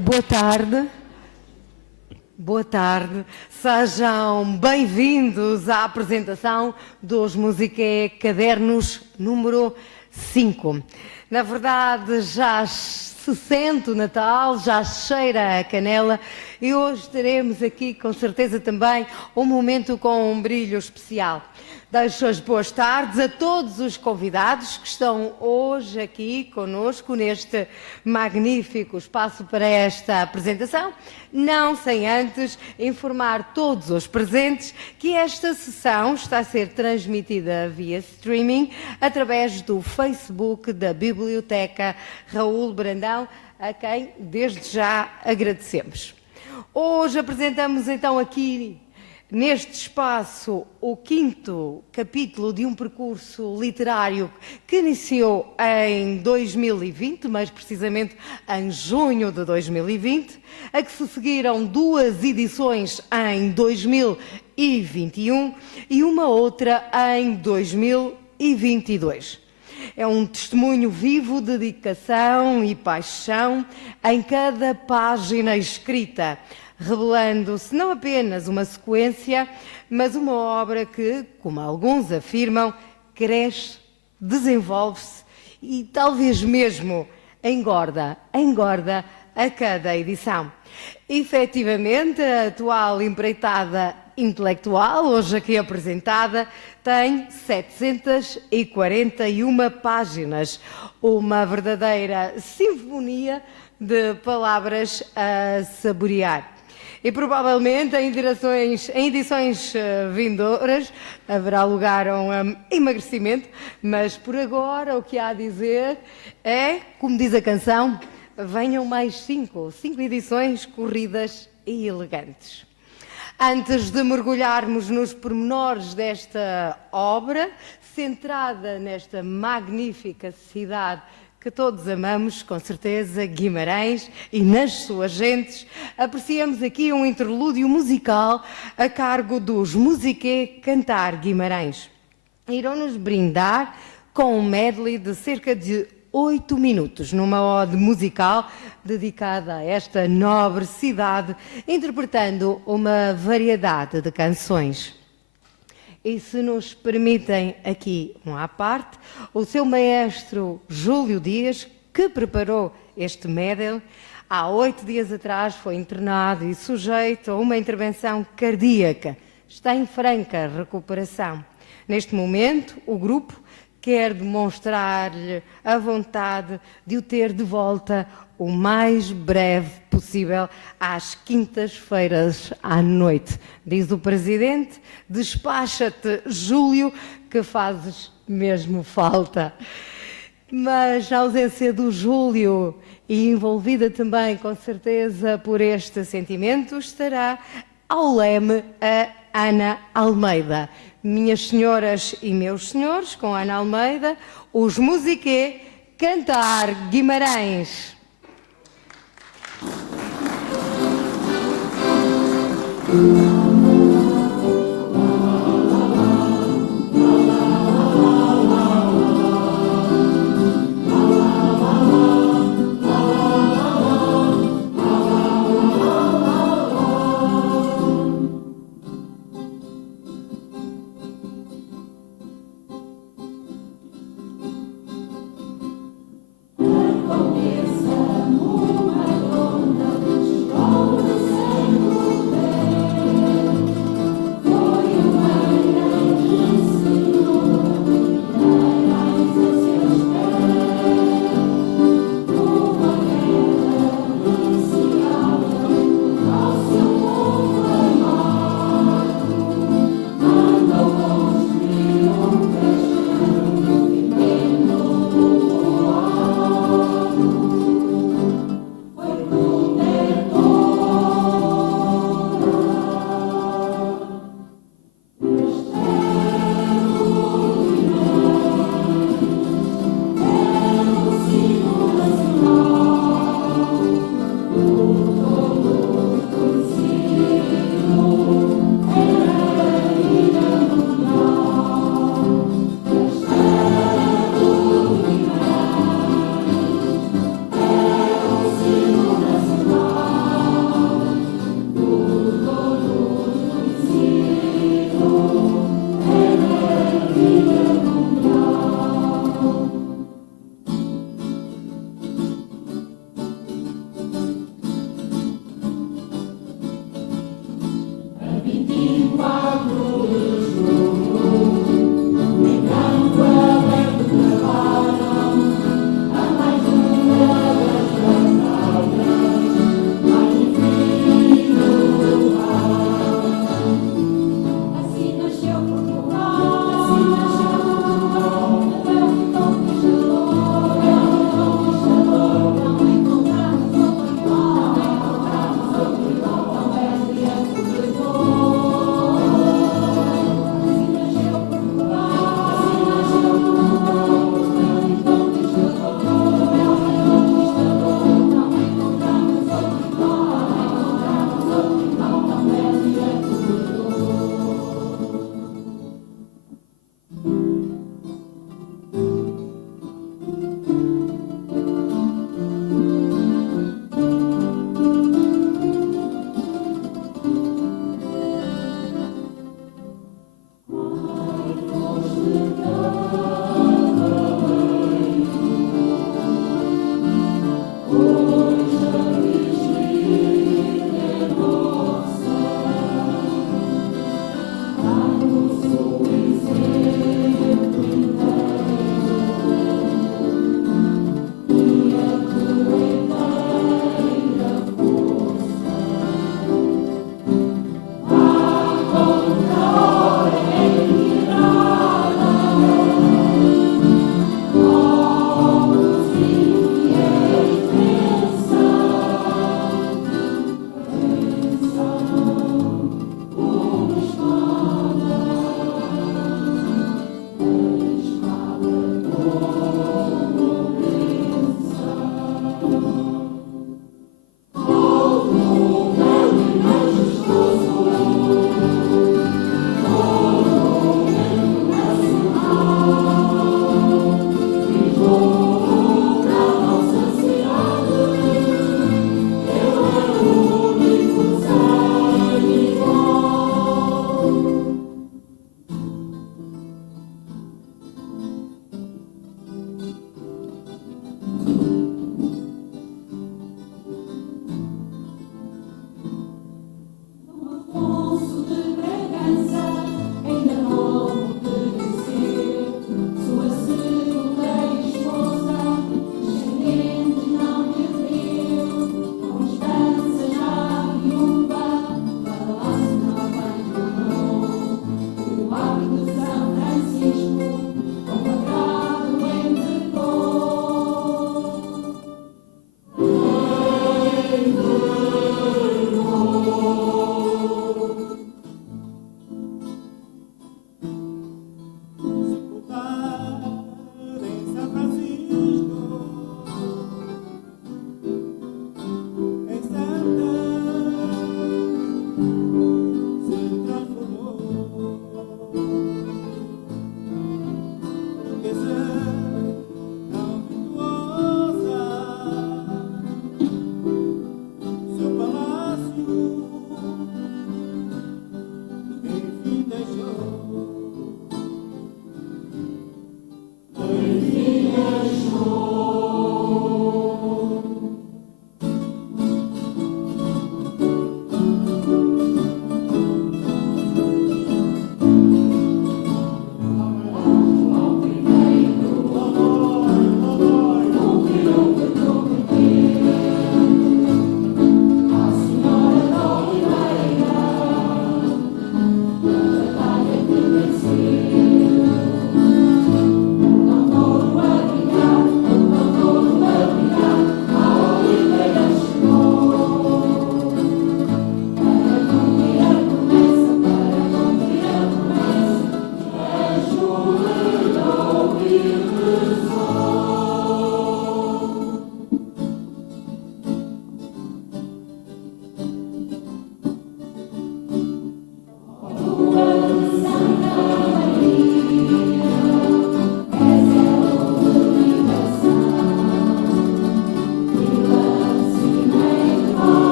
Boa tarde. Boa tarde. Sejam bem-vindos à apresentação dos Musiqué Cadernos número 5. Na verdade, já se sente o Natal, já cheira a canela e hoje teremos aqui, com certeza, também um momento com um brilho especial. Deixo as boas tardes a todos os convidados que estão hoje aqui conosco neste magnífico espaço para esta apresentação, não sem antes informar todos os presentes que esta sessão está a ser transmitida via streaming através do Facebook da Biblioteca Raul Brandão, a quem desde já agradecemos. Hoje apresentamos então aqui neste espaço o 5º capítulo de um percurso literário que iniciou em 2020, mais precisamente em junho de 2020, a que se seguiram 2 edições em 2021 e uma outra em 2022. É um testemunho vivo de dedicação e paixão em cada página escrita, revelando-se não apenas uma sequência, mas uma obra que, como alguns afirmam, cresce, desenvolve-se e talvez mesmo engorda a cada edição. Efetivamente, a atual empreitada intelectual, hoje aqui apresentada, tem 741 páginas, uma verdadeira sinfonia de palavras a saborear. E provavelmente em edições vindouras haverá lugar a um emagrecimento, mas por agora o que há a dizer é, como diz a canção, venham mais 5 edições corridas e elegantes. Antes de mergulharmos nos pormenores desta obra, centrada nesta magnífica cidade que todos amamos, com certeza, Guimarães, e nas suas gentes, apreciamos aqui um interlúdio musical a cargo dos Musiqué Cantar Guimarães. Irão-nos brindar com um medley de cerca de 8 minutos, numa ode musical dedicada a esta nobre cidade, interpretando uma variedade de canções. E se nos permitem aqui à parte, o seu maestro Júlio Dias, que preparou este medley, há 8 dias atrás foi internado e sujeito a uma intervenção cardíaca. Está em franca recuperação. Neste momento, o grupo quer demonstrar-lhe a vontade de o ter de volta o mais breve possível às quintas-feiras à noite. Diz o presidente, despacha-te, Júlio, que fazes mesmo falta. Mas a ausência do Júlio, e envolvida também, com certeza, por este sentimento, estará ao leme a Ana Almeida. Minhas senhoras e meus senhores, com Ana Almeida, os Musiqué Cantar Guimarães. Começa numa ronda, estou no centro dela.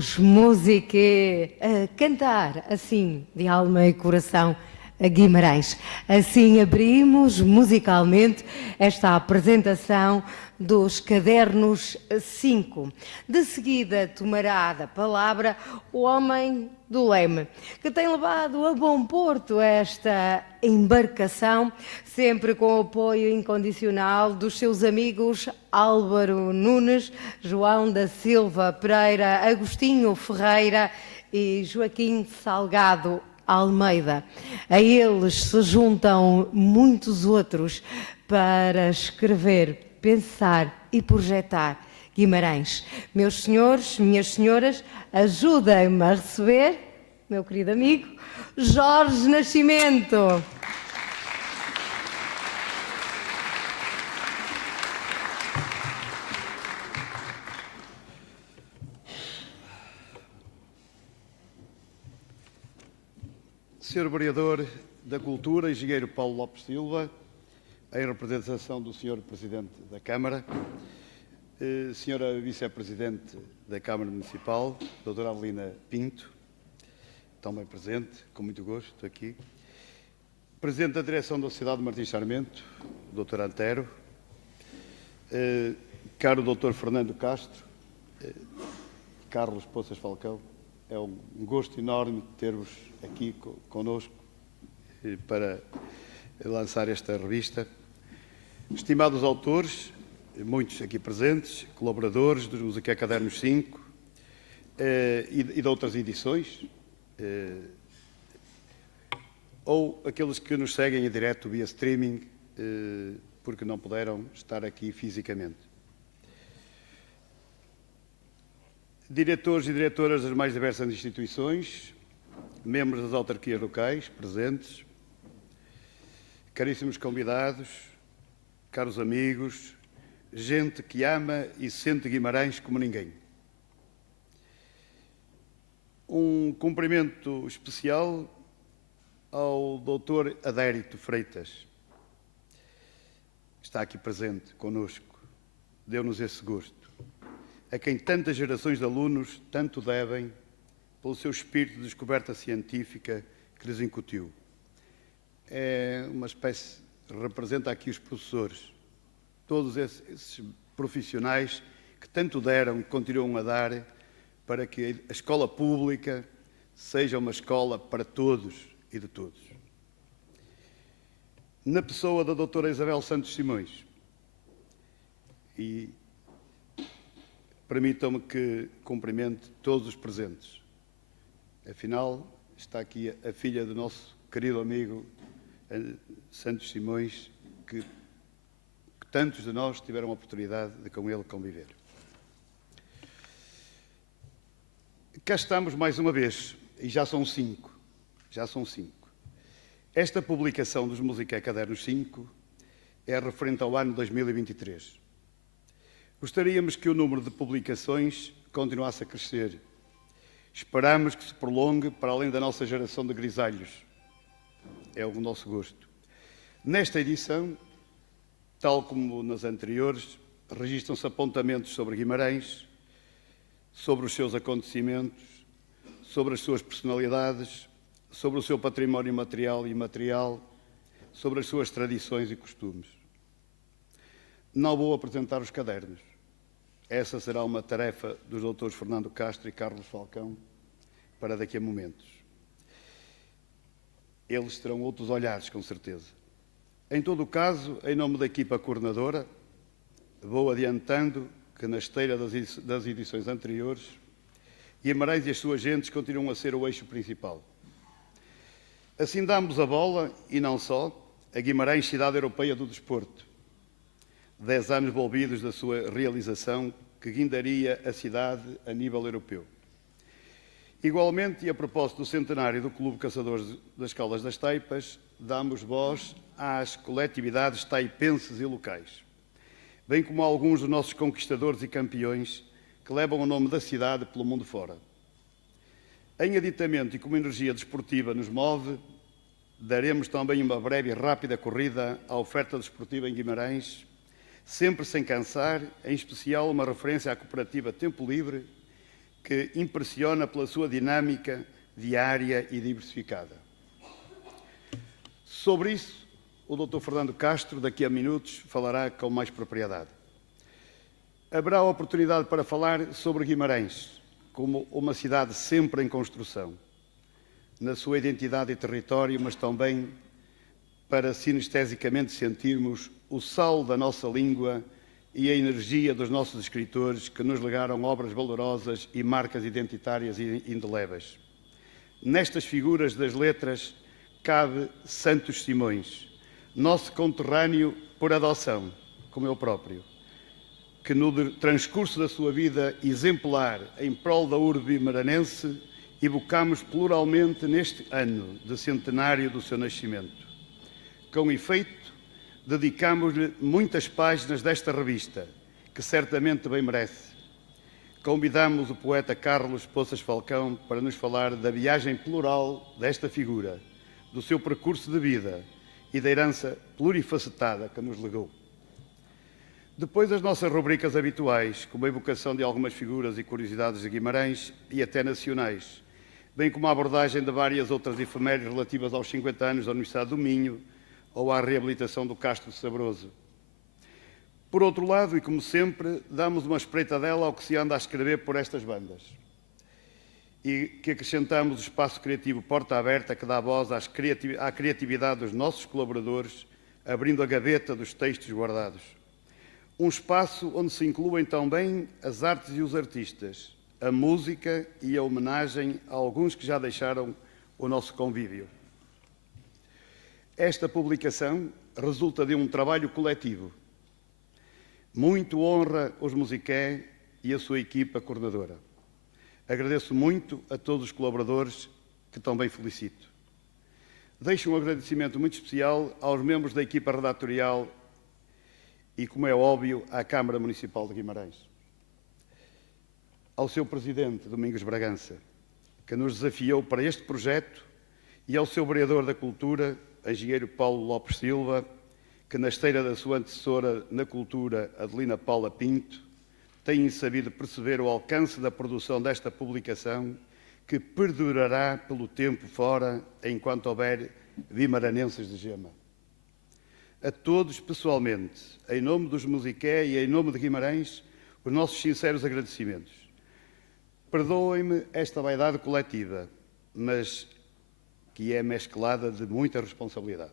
abrimos música a cantar assim, de alma e coração, a Guimarães. Assim abrimos musicalmente esta apresentação dos Cadernos 5. De seguida tomará da palavra o homem do Leme, que tem levado a bom porto esta embarcação, sempre com o apoio incondicional dos seus amigos Álvaro Nunes, João da Silva Pereira, Agostinho Ferreira e Joaquim Salgado Almeida. A eles se juntam muitos outros para escrever, pensar e projetar Guimarães. Meus senhores, minhas senhoras, ajudem-me a receber, meu querido amigo, Jorge Nascimento. Senhor Vereador da Cultura, Engenheiro Paulo Lopes Silva, em representação do Senhor Presidente da Câmara, Senhora Vice-Presidente da Câmara Municipal, Doutora Avelina Pinto, também presente, com muito gosto, estou aqui. Presidente da Direção da Sociedade Martins Sarmento, Doutor Antero, caro Doutor Fernando Castro, Carlos Poças Falcão, é um gosto enorme ter-vos aqui conosco para lançar esta revista. Estimados autores, muitos aqui presentes, colaboradores do Música Cadernos 5 e de outras edições, ou aqueles que nos seguem em direto via streaming, porque não puderam estar aqui fisicamente. Diretores e diretoras das mais diversas instituições, membros das autarquias locais presentes, caríssimos convidados, caros amigos, gente que ama e sente Guimarães como ninguém. Um cumprimento especial ao Dr. Adérito Freitas. Está aqui presente conosco, deu-nos esse gosto, a quem tantas gerações de alunos tanto devem pelo seu espírito de descoberta científica que lhes incutiu. É uma espécie, representa aqui os professores, todos esses profissionais que tanto deram e continuam a dar para que a escola pública seja uma escola para todos e de todos. Na pessoa da doutora Isabel Santos Simões, e permitam-me que cumprimente todos os presentes. Afinal, está aqui a filha do nosso querido amigo Santos Simões, que tantos de nós tiveram a oportunidade de com ele conviver. Cá estamos mais uma vez, e já são 5. Esta publicação dos Música Cadernos 5 é referente ao ano 2023. Gostaríamos que o número de publicações continuasse a crescer. Esperamos que se prolongue para além da nossa geração de grisalhos. É o nosso gosto. Nesta edição, tal como nas anteriores, registram-se apontamentos sobre Guimarães, sobre os seus acontecimentos, sobre as suas personalidades, sobre o seu património material e imaterial, sobre as suas tradições e costumes. Não vou apresentar os cadernos. Essa será uma tarefa dos doutores Fernando Castro e Carlos Falcão para daqui a momentos. Eles terão outros olhares, com certeza. Em todo o caso, em nome da equipa coordenadora, vou adiantando que na esteira das edições anteriores, Guimarães e as suas gentes continuam a ser o eixo principal. Assim damos a bola, e não só, a Guimarães, cidade europeia do desporto. 10 anos envolvidos da sua realização, que guindaria a cidade a nível europeu. Igualmente, e a propósito do centenário do Clube Caçadores das Caldas das Taipas, damos voz às coletividades taipenses e locais, bem como a alguns dos nossos conquistadores e campeões que levam o nome da cidade pelo mundo fora. Em aditamento e como energia desportiva nos move, daremos também uma breve e rápida corrida à oferta desportiva em Guimarães, sempre sem cansar, em especial uma referência à cooperativa Tempo Livre, que impressiona pela sua dinâmica diária e diversificada. Sobre isso, o Dr. Fernando Castro, daqui a minutos, falará com mais propriedade. Haverá oportunidade para falar sobre Guimarães, como uma cidade sempre em construção, na sua identidade e território, mas também para sinestesicamente sentirmos o sal da nossa língua e a energia dos nossos escritores que nos legaram obras valorosas e marcas identitárias e indeléveis. Nestas figuras das letras cabe Santos Simões, nosso conterrâneo por adoção, como eu próprio, que no transcurso da sua vida exemplar em prol da urbe maranense evocamos pluralmente neste ano de centenário do seu nascimento. Com efeito, dedicamos-lhe muitas páginas desta revista, que certamente bem merece. Convidamos o poeta Carlos Poças Falcão para nos falar da viagem plural desta figura, do seu percurso de vida e da herança plurifacetada que nos legou. Depois as nossas rubricas habituais, como a evocação de algumas figuras e curiosidades de Guimarães e até nacionais, bem como a abordagem de várias outras efemérides relativas aos 50 anos da Universidade do Minho ou à reabilitação do Castro de Sabroso. Por outro lado, e como sempre, damos uma espreitadela ao que se anda a escrever por estas bandas e que acrescentamos o espaço criativo Porta Aberta, que dá voz à criatividade dos nossos colaboradores, abrindo a gaveta dos textos guardados. Um espaço onde se incluem também as artes e os artistas, a música e a homenagem a alguns que já deixaram o nosso convívio. Esta publicação resulta de um trabalho coletivo. Muito honra os Musiqué e a sua equipa coordenadora. Agradeço muito a todos os colaboradores, que também felicito. Deixo um agradecimento muito especial aos membros da equipa redatorial e, como é óbvio, à Câmara Municipal de Guimarães. Ao seu Presidente, Domingos Bragança, que nos desafiou para este projeto, e ao seu Vereador da Cultura, Engenheiro Paulo Lopes Silva, que na esteira da sua antecessora na Cultura, Adelina Paula Pinto, têm sabido perceber o alcance da produção desta publicação, que perdurará pelo tempo fora, enquanto houver vimaranenses de gema. A todos, pessoalmente, em nome dos Musiqué e em nome de Guimarães, os nossos sinceros agradecimentos. Perdoem-me esta vaidade coletiva, mas que é mesclada de muita responsabilidade.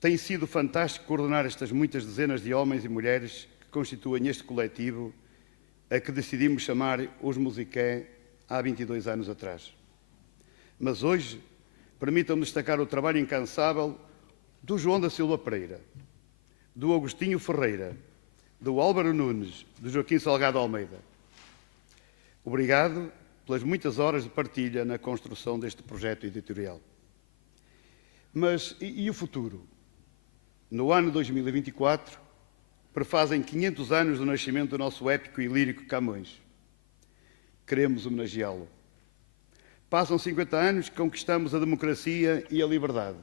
Tem sido fantástico coordenar estas muitas dezenas de homens e mulheres que constituem este coletivo a que decidimos chamar os Musiqué há 22 anos atrás. Mas hoje, permitam-me destacar o trabalho incansável do João da Silva Pereira, do Agostinho Ferreira, do Álvaro Nunes, do Joaquim Salgado Almeida. Obrigado pelas muitas horas de partilha na construção deste projeto editorial. Mas e o futuro? No ano 2024, prefazem 500 anos do nascimento do nosso épico e lírico Camões. Queremos homenageá-lo. Passam 50 anos que conquistamos a democracia e a liberdade.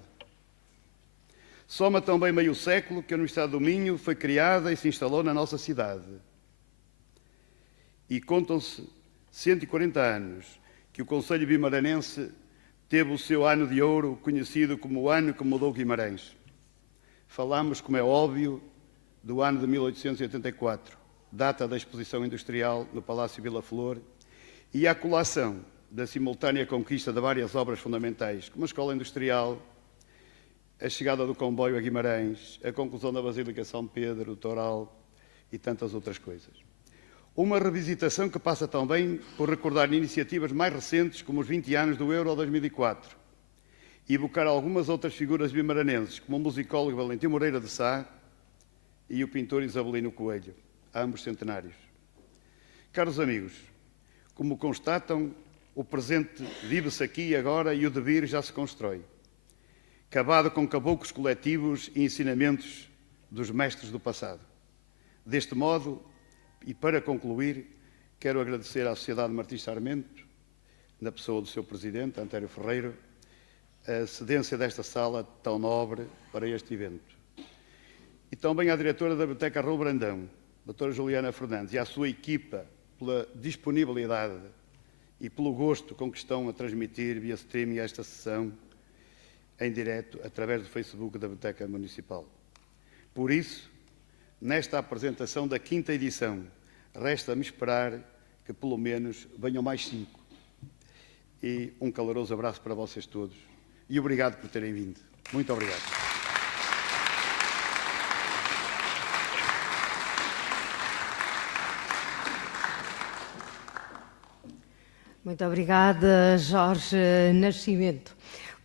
Soma também meio século que a Universidade do Minho foi criada e se instalou na nossa cidade. E contam-se 140 anos que o Conselho Vimaranense teve o seu ano de ouro, conhecido como o ano que mudou Guimarães. Falamos, como é óbvio, do ano de 1884, data da exposição industrial no Palácio Vila Flor, e a colação da simultânea conquista de várias obras fundamentais, como a Escola Industrial, a chegada do comboio a Guimarães, a conclusão da Basílica São Pedro, o Toral e tantas outras coisas. Uma revisitação que passa também por recordar iniciativas mais recentes, como os 20 anos do Euro 2004, e evocar algumas outras figuras vimaranenses, como o musicólogo Valentim Moreira de Sá e o pintor Isabelino Coelho, ambos centenários. Caros amigos, como constatam, o presente vive-se aqui e agora e o devir já se constrói, cavado com caboclos coletivos e ensinamentos dos mestres do passado. Deste modo, e para concluir, quero agradecer à Sociedade Martins Sarmento, na pessoa do seu presidente, António Ferreiro, a cedência desta sala tão nobre para este evento. E também à diretora da Biblioteca Raul Brandão, doutora Juliana Fernandes, e à sua equipa pela disponibilidade e pelo gosto com que estão a transmitir via streaming esta sessão em direto através do Facebook da Biblioteca Municipal. Por isso, nesta apresentação da 5ª edição, resta-me esperar que pelo menos venham mais 5. E um caloroso abraço para vocês todos. E obrigado por terem vindo. Muito obrigado. Muito obrigada, Jorge Nascimento.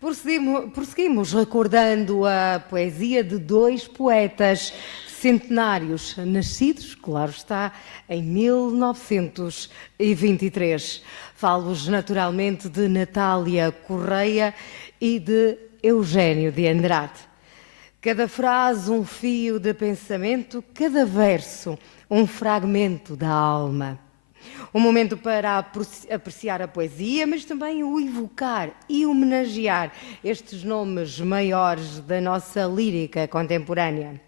Prosseguimos recordando a poesia de 2 poetas centenários, nascidos, claro está, em 1923. Falo-vos naturalmente de Natália Correia e de Eugênio de Andrade. Cada frase um fio de pensamento, cada verso um fragmento da alma. Um momento para apreciar a poesia, mas também o evocar e homenagear estes nomes maiores da nossa lírica contemporânea.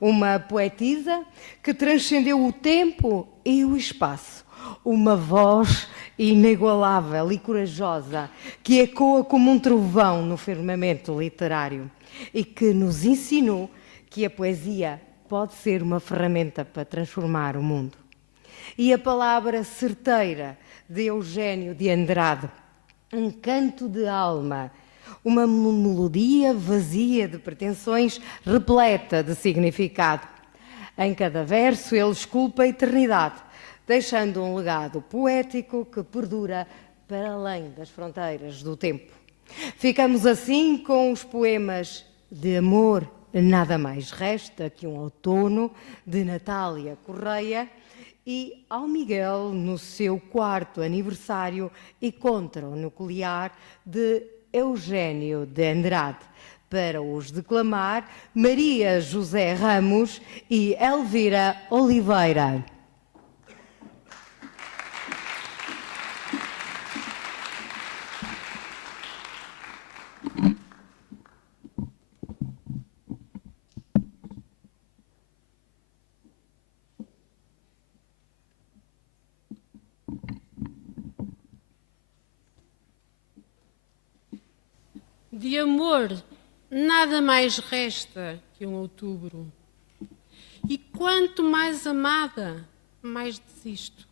Uma poetisa que transcendeu o tempo e o espaço. Uma voz inigualável e corajosa que ecoa como um trovão no firmamento literário e que nos ensinou que a poesia pode ser uma ferramenta para transformar o mundo. E a palavra certeira de Eugênio de Andrade, um canto de alma, uma melodia vazia de pretensões, repleta de significado. Em cada verso ele esculpe a eternidade, deixando um legado poético que perdura para além das fronteiras do tempo. Ficamos assim com os poemas de amor, nada mais resta que um outono, de Natália Correia, e ao Miguel no seu 4º aniversário e contra o nuclear de Eugênio de Andrade. Para os declamar, Maria José Ramos e Elvira Oliveira. De amor, nada mais resta que um outubro. E quanto mais amada, mais desisto.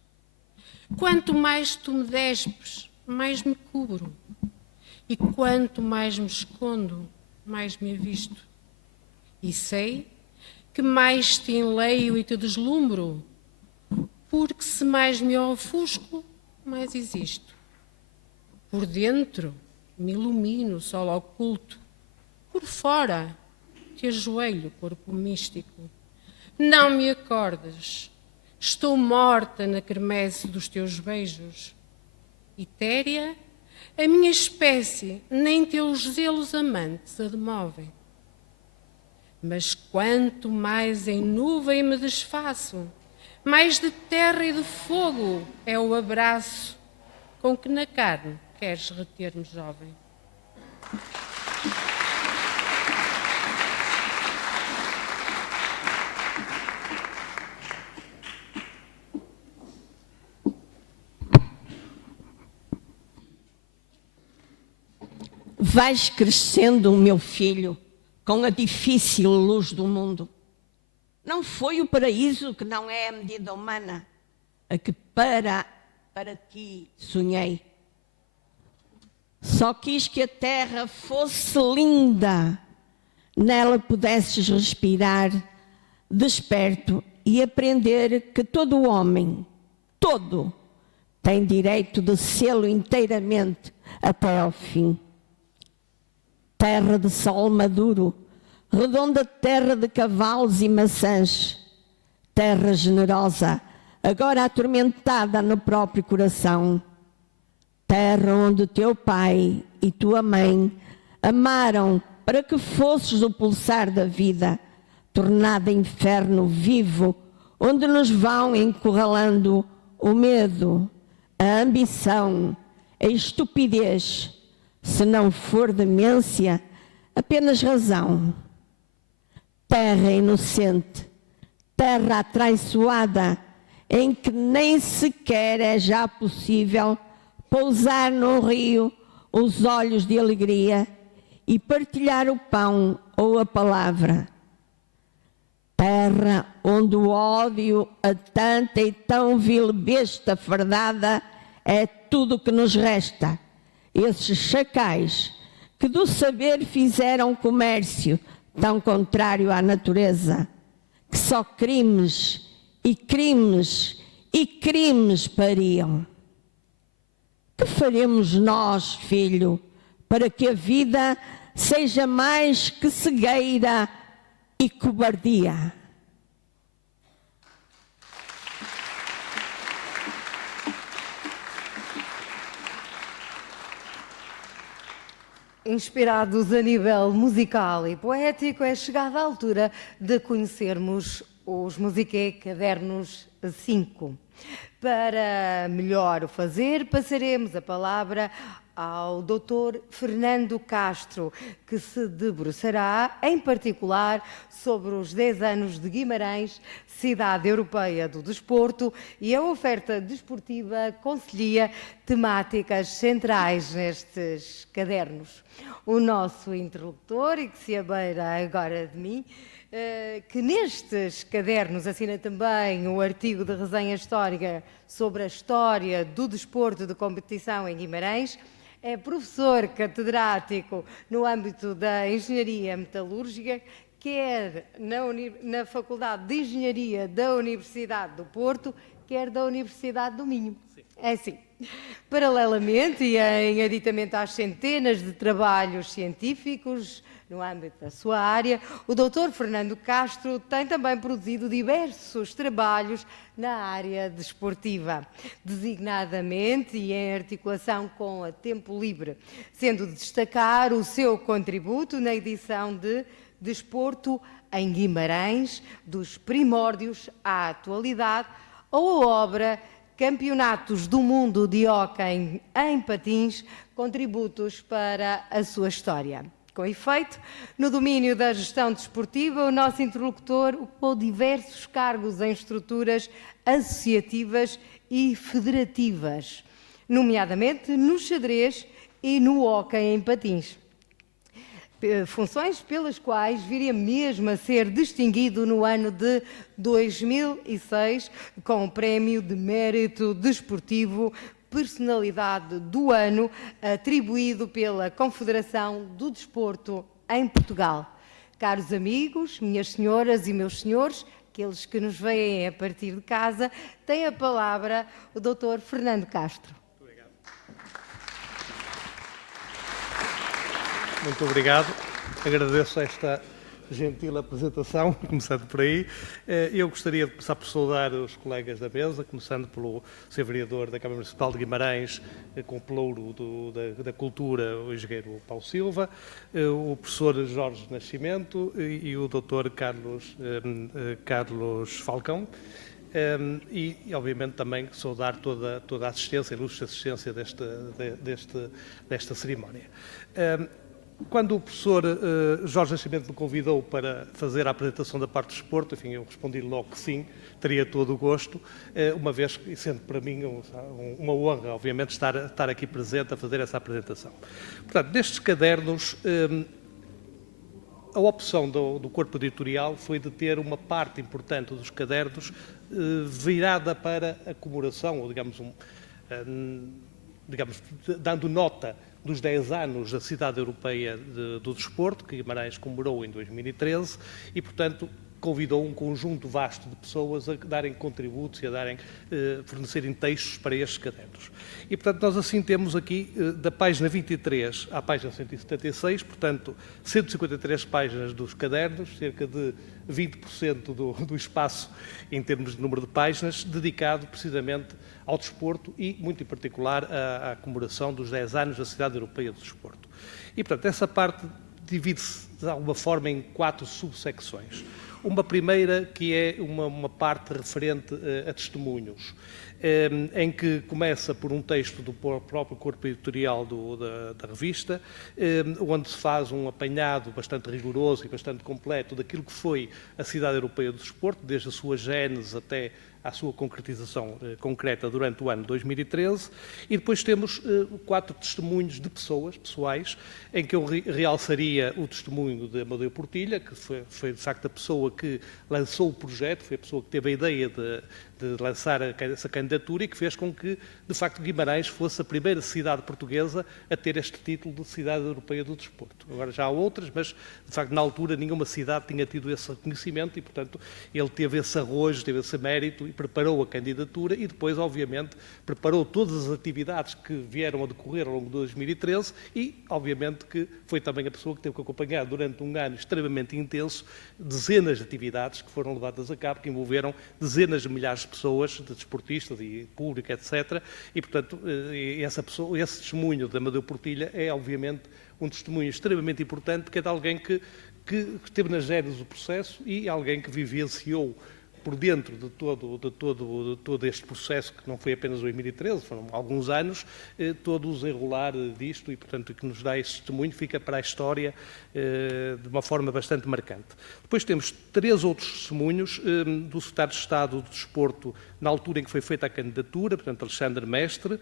Quanto mais tu me despes, mais me cubro. E quanto mais me escondo, mais me avisto. E sei que mais te enleio e te deslumbro, porque se mais me ofusco, mais existo. Por dentro, me ilumino o sol oculto, por fora te ajoelho, corpo místico. Não me acordes, estou morta na quermesse dos teus beijos. Etérea, a minha espécie nem teus zelos amantes a demovem. Mas quanto mais em nuvem me desfaço, mais de terra e de fogo é o abraço com que na carne queres reter-me, jovem. Vais crescendo, meu filho, com a difícil luz do mundo. Não foi o paraíso que não é a medida humana, a que para ti sonhei. Só quis que a terra fosse linda, nela pudesses respirar desperto e aprender que todo homem, todo, tem direito de sê-lo inteiramente até ao fim. Terra de sol maduro, redonda terra de cavalos e maçãs, terra generosa, agora atormentada no próprio coração. Terra onde teu pai e tua mãe amaram para que fosses o pulsar da vida, tornada inferno vivo, onde nos vão encurralando o medo, a ambição, a estupidez, se não for demência, apenas razão. Terra inocente, terra atraiçoada, em que nem sequer é já possível pousar no rio os olhos de alegria e partilhar o pão ou a palavra. Terra onde o ódio a tanta e tão vil besta fardada é tudo o que nos resta. Esses chacais que do saber fizeram comércio tão contrário à natureza, que só crimes e crimes e crimes pariam. Que faremos nós, filho, para que a vida seja mais que cegueira e cobardia? Inspirados a nível musical e poético, é chegada a altura de conhecermos os Musiqué Cadernos 5. Para melhor o fazer, passaremos a palavra ao Dr. Fernando Castro, que se debruçará, em particular, sobre os 10 anos de Guimarães, cidade europeia do desporto, e a oferta desportiva concelhia temáticas centrais nestes cadernos. O nosso interlocutor, e que se abeira agora de mim, que nestes cadernos assina também o artigo de resenha histórica sobre a história do desporto de competição em Guimarães, é professor catedrático no âmbito da Engenharia Metalúrgica, quer na Faculdade de Engenharia da Universidade do Porto, quer da Universidade do Minho. É assim. Paralelamente, e em aditamento às centenas de trabalhos científicos no âmbito da sua área, o Dr. Fernando Castro tem também produzido diversos trabalhos na área desportiva, designadamente e em articulação com a Tempo Livre, sendo de destacar o seu contributo na edição de Desporto em Guimarães, dos primórdios à atualidade, ou a obra Campeonatos do Mundo de Hóquei em Patins, contributos para a sua história. Com efeito, no domínio da gestão desportiva, o nosso interlocutor ocupou diversos cargos em estruturas associativas e federativas, nomeadamente no xadrez e no hóquei em patins. Funções pelas quais viria mesmo a ser distinguido no ano de 2006 com o Prémio de Mérito Desportivo Personalidade do Ano, atribuído pela Confederação do Desporto em Portugal. Caros amigos, minhas senhoras e meus senhores, aqueles que nos veem a partir de casa, tem a palavra o Dr. Fernando Castro. Muito obrigado. Agradeço esta gentil apresentação, começando por aí. Eu gostaria de começar por saudar os colegas da mesa, começando pelo Sr. Vereador da Câmara Municipal de Guimarães, com o pelouro da Cultura, o engenheiro Paulo Silva, o professor Jorge Nascimento e o Dr. Carlos Falcão. E, obviamente, também saudar toda a assistência, a ilustre assistência desta cerimónia. Quando o professor Jorge Nascimento me convidou para fazer a apresentação da parte do desporto, enfim, eu respondi logo que sim, teria todo o gosto, uma vez que, sendo para mim uma honra, obviamente, estar aqui presente a fazer essa apresentação. Portanto, nestes cadernos, a opção do corpo editorial foi de ter uma parte importante dos cadernos virada para a comemoração, ou digamos, dando nota dos 10 anos da Cidade Europeia do Desporto, que Guimarães comemorou em 2013, e, portanto, convidou um conjunto vasto de pessoas a darem contributos e a fornecerem textos para estes cadernos. E, portanto, nós assim temos aqui, da página 23 à página 176, portanto, 153 páginas dos cadernos, cerca de 20% do espaço em termos de número de páginas, dedicado precisamente ao desporto e, muito em particular, à comemoração dos 10 anos da Cidade Europeia do Desporto. E, portanto, essa parte divide-se, de alguma forma, em 4 subsecções. Uma primeira que é uma parte referente a testemunhos, em que começa por um texto do próprio corpo editorial da revista, onde se faz um apanhado bastante rigoroso e bastante completo daquilo que foi a Cidade Europeia do Desporto, desde a sua gênese até à sua concretização concreta durante o ano de 2013. E depois temos 4 testemunhos de pessoais, em que eu realçaria o testemunho de Amadeu Portilha, que foi de facto a pessoa que lançou o projeto, foi a pessoa que teve a ideia de lançar essa candidatura e que fez com que, de facto, Guimarães fosse a primeira cidade portuguesa a ter este título de Cidade Europeia do Desporto. Agora já há outras, mas, de facto, na altura nenhuma cidade tinha tido esse reconhecimento e, portanto, ele teve esse arrojo, teve esse mérito e preparou a candidatura e depois, obviamente, preparou todas as atividades que vieram a decorrer ao longo de 2013 e, obviamente, que foi também a pessoa que teve que acompanhar durante um ano extremamente intenso dezenas de atividades que foram levadas a cabo, que envolveram dezenas de milhares de pessoas, de desportistas e público, etc. E, portanto, esse testemunho de Amadeu Portilha é, obviamente, um testemunho extremamente importante, porque é de alguém que esteve nas géneses do processo e alguém que vivenciou por dentro de todo este processo, que não foi apenas 2013, foram alguns anos, todo o desenrolar disto e, portanto, que nos dá esse testemunho, fica para a história de uma forma bastante marcante. Depois temos 3 outros testemunhos do Secretário de Estado do Desporto, na altura em que foi feita a candidatura, portanto, Alexandre Mestre,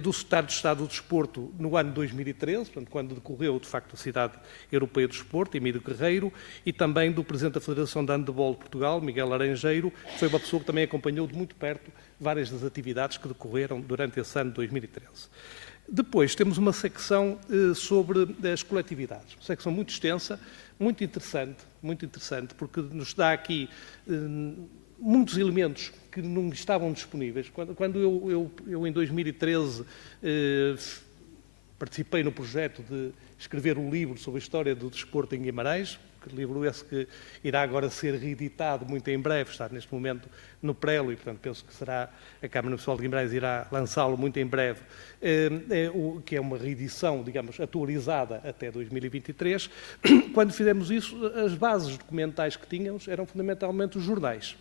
do Secretário de Estado do Desporto no ano de 2013, portanto, quando decorreu, de facto, a Cidade Europeia do Desporto, Emílio Guerreiro, e também do Presidente da Federação de Handebol de Portugal, Miguel Laranjeiro, que foi uma pessoa que também acompanhou de muito perto várias das atividades que decorreram durante esse ano de 2013. Depois temos uma secção sobre as coletividades, uma secção muito extensa, muito interessante, porque nos dá aqui muitos elementos que não estavam disponíveis. Quando eu em 2013 participei no projeto de escrever um livro sobre a história do desporto em Guimarães, livro esse que irá agora ser reeditado muito em breve, está neste momento no prelo e, portanto, penso que será a Câmara Municipal de Guimarães irá lançá-lo muito em breve, que é uma reedição, digamos, atualizada até 2023. Quando fizemos isso, as bases documentais que tínhamos eram fundamentalmente os jornais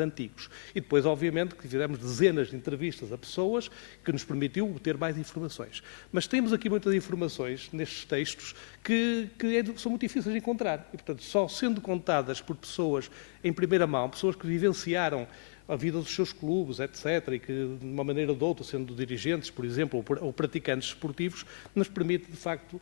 antigos. E depois, obviamente, que fizemos dezenas de entrevistas a pessoas que nos permitiu obter mais informações. Mas temos aqui muitas informações nestes textos que são muito difíceis de encontrar. E, portanto, só sendo contadas por pessoas em primeira mão, pessoas que vivenciaram a vida dos seus clubes, etc., e que, de uma maneira ou de outra, sendo dirigentes, por exemplo, ou praticantes esportivos, nos permite, de facto,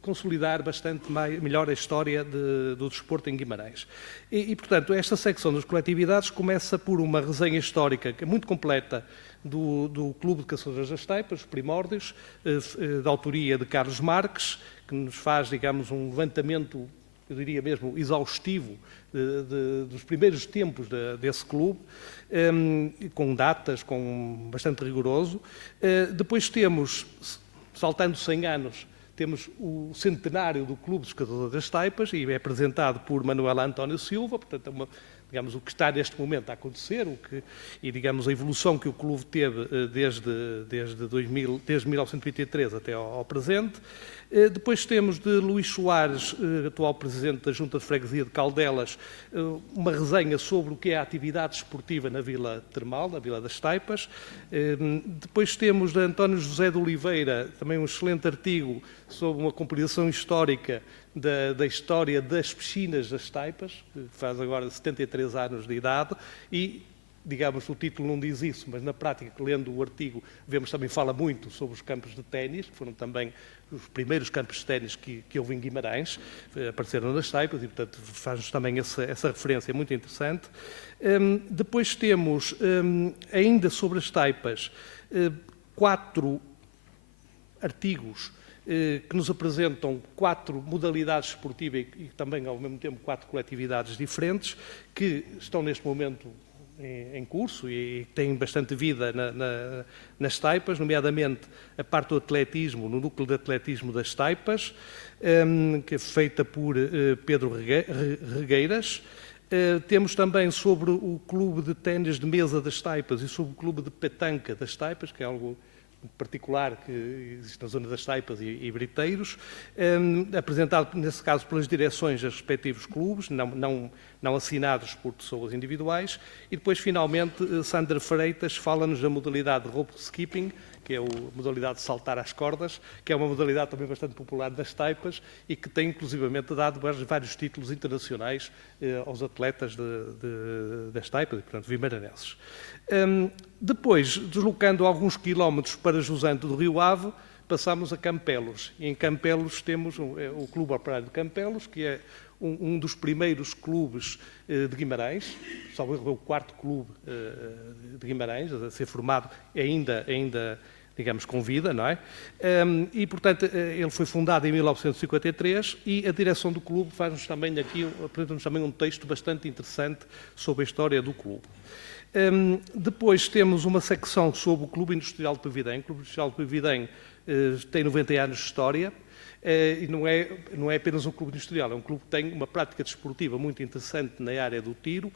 consolidar bastante melhor a história do desporto em Guimarães. E, portanto, esta secção das coletividades começa por uma resenha histórica que é muito completa do Clube de Caçadores das Taipas, os Primórdios, da autoria de Carlos Marques, que nos faz, digamos, um levantamento, eu diria mesmo, exaustivo dos primeiros tempos desse clube, com datas, bastante rigoroso. Depois temos, saltando 100 anos, temos o centenário do Clube dos Caçadores das Taipas e é apresentado por Manuel António Silva, portanto, digamos, o que está neste momento a acontecer digamos, a evolução que o clube teve desde 1923 até ao presente. Depois temos de Luís Soares, atual Presidente da Junta de Freguesia de Caldelas, uma resenha sobre o que é a atividade esportiva na Vila Termal, na Vila das Taipas. Depois temos de António José de Oliveira, também um excelente artigo sobre uma compilação histórica da história das piscinas das Taipas, que faz agora 73 anos de idade e, digamos, o título não diz isso, mas na prática, lendo o artigo, vemos também fala muito sobre os campos de ténis, que foram também os primeiros campos de ténis que houve em Guimarães, apareceram nas Taipas e, portanto, faz-nos também essa referência muito interessante. Depois temos, ainda sobre as Taipas, 4 artigos que nos apresentam 4 modalidades esportivas e também, ao mesmo tempo, 4 coletividades diferentes, que estão neste momento em curso e têm bastante vida nas Taipas, nomeadamente a parte do atletismo, no núcleo de atletismo das Taipas, que é feita por Pedro Regueiras. Temos também sobre o Clube de Ténis de Mesa das Taipas e sobre o Clube de Petanca das Taipas, que é algo particular que existe na zona das Taipas e Briteiros, apresentado, nesse caso, pelas direções dos respectivos clubes, não assinados por pessoas individuais. E depois, finalmente, Sandra Freitas fala-nos da modalidade de rope skipping, que é a modalidade de saltar às cordas, que é uma modalidade também bastante popular das Taipas e que tem, inclusivamente, dado vários títulos internacionais aos atletas das Taipas, e, portanto, vimaranenses. Depois, deslocando alguns quilómetros para Jusante do Rio Ave, passamos a Campelos. E em Campelos temos o Clube Operário de Campelos, que é um dos primeiros clubes de Guimarães, só o quarto clube de Guimarães, a ser formado ainda digamos, com vida, não é? E, portanto, ele foi fundado em 1953 e a direção do clube faz-nos também aqui, apresenta-nos também um texto bastante interessante sobre a história do clube. Depois temos uma secção sobre o Clube Industrial de Pavidem. O Clube Industrial de Pavidem tem 90 anos de história e não é apenas um clube industrial, é um clube que tem uma prática desportiva muito interessante na área do tiro,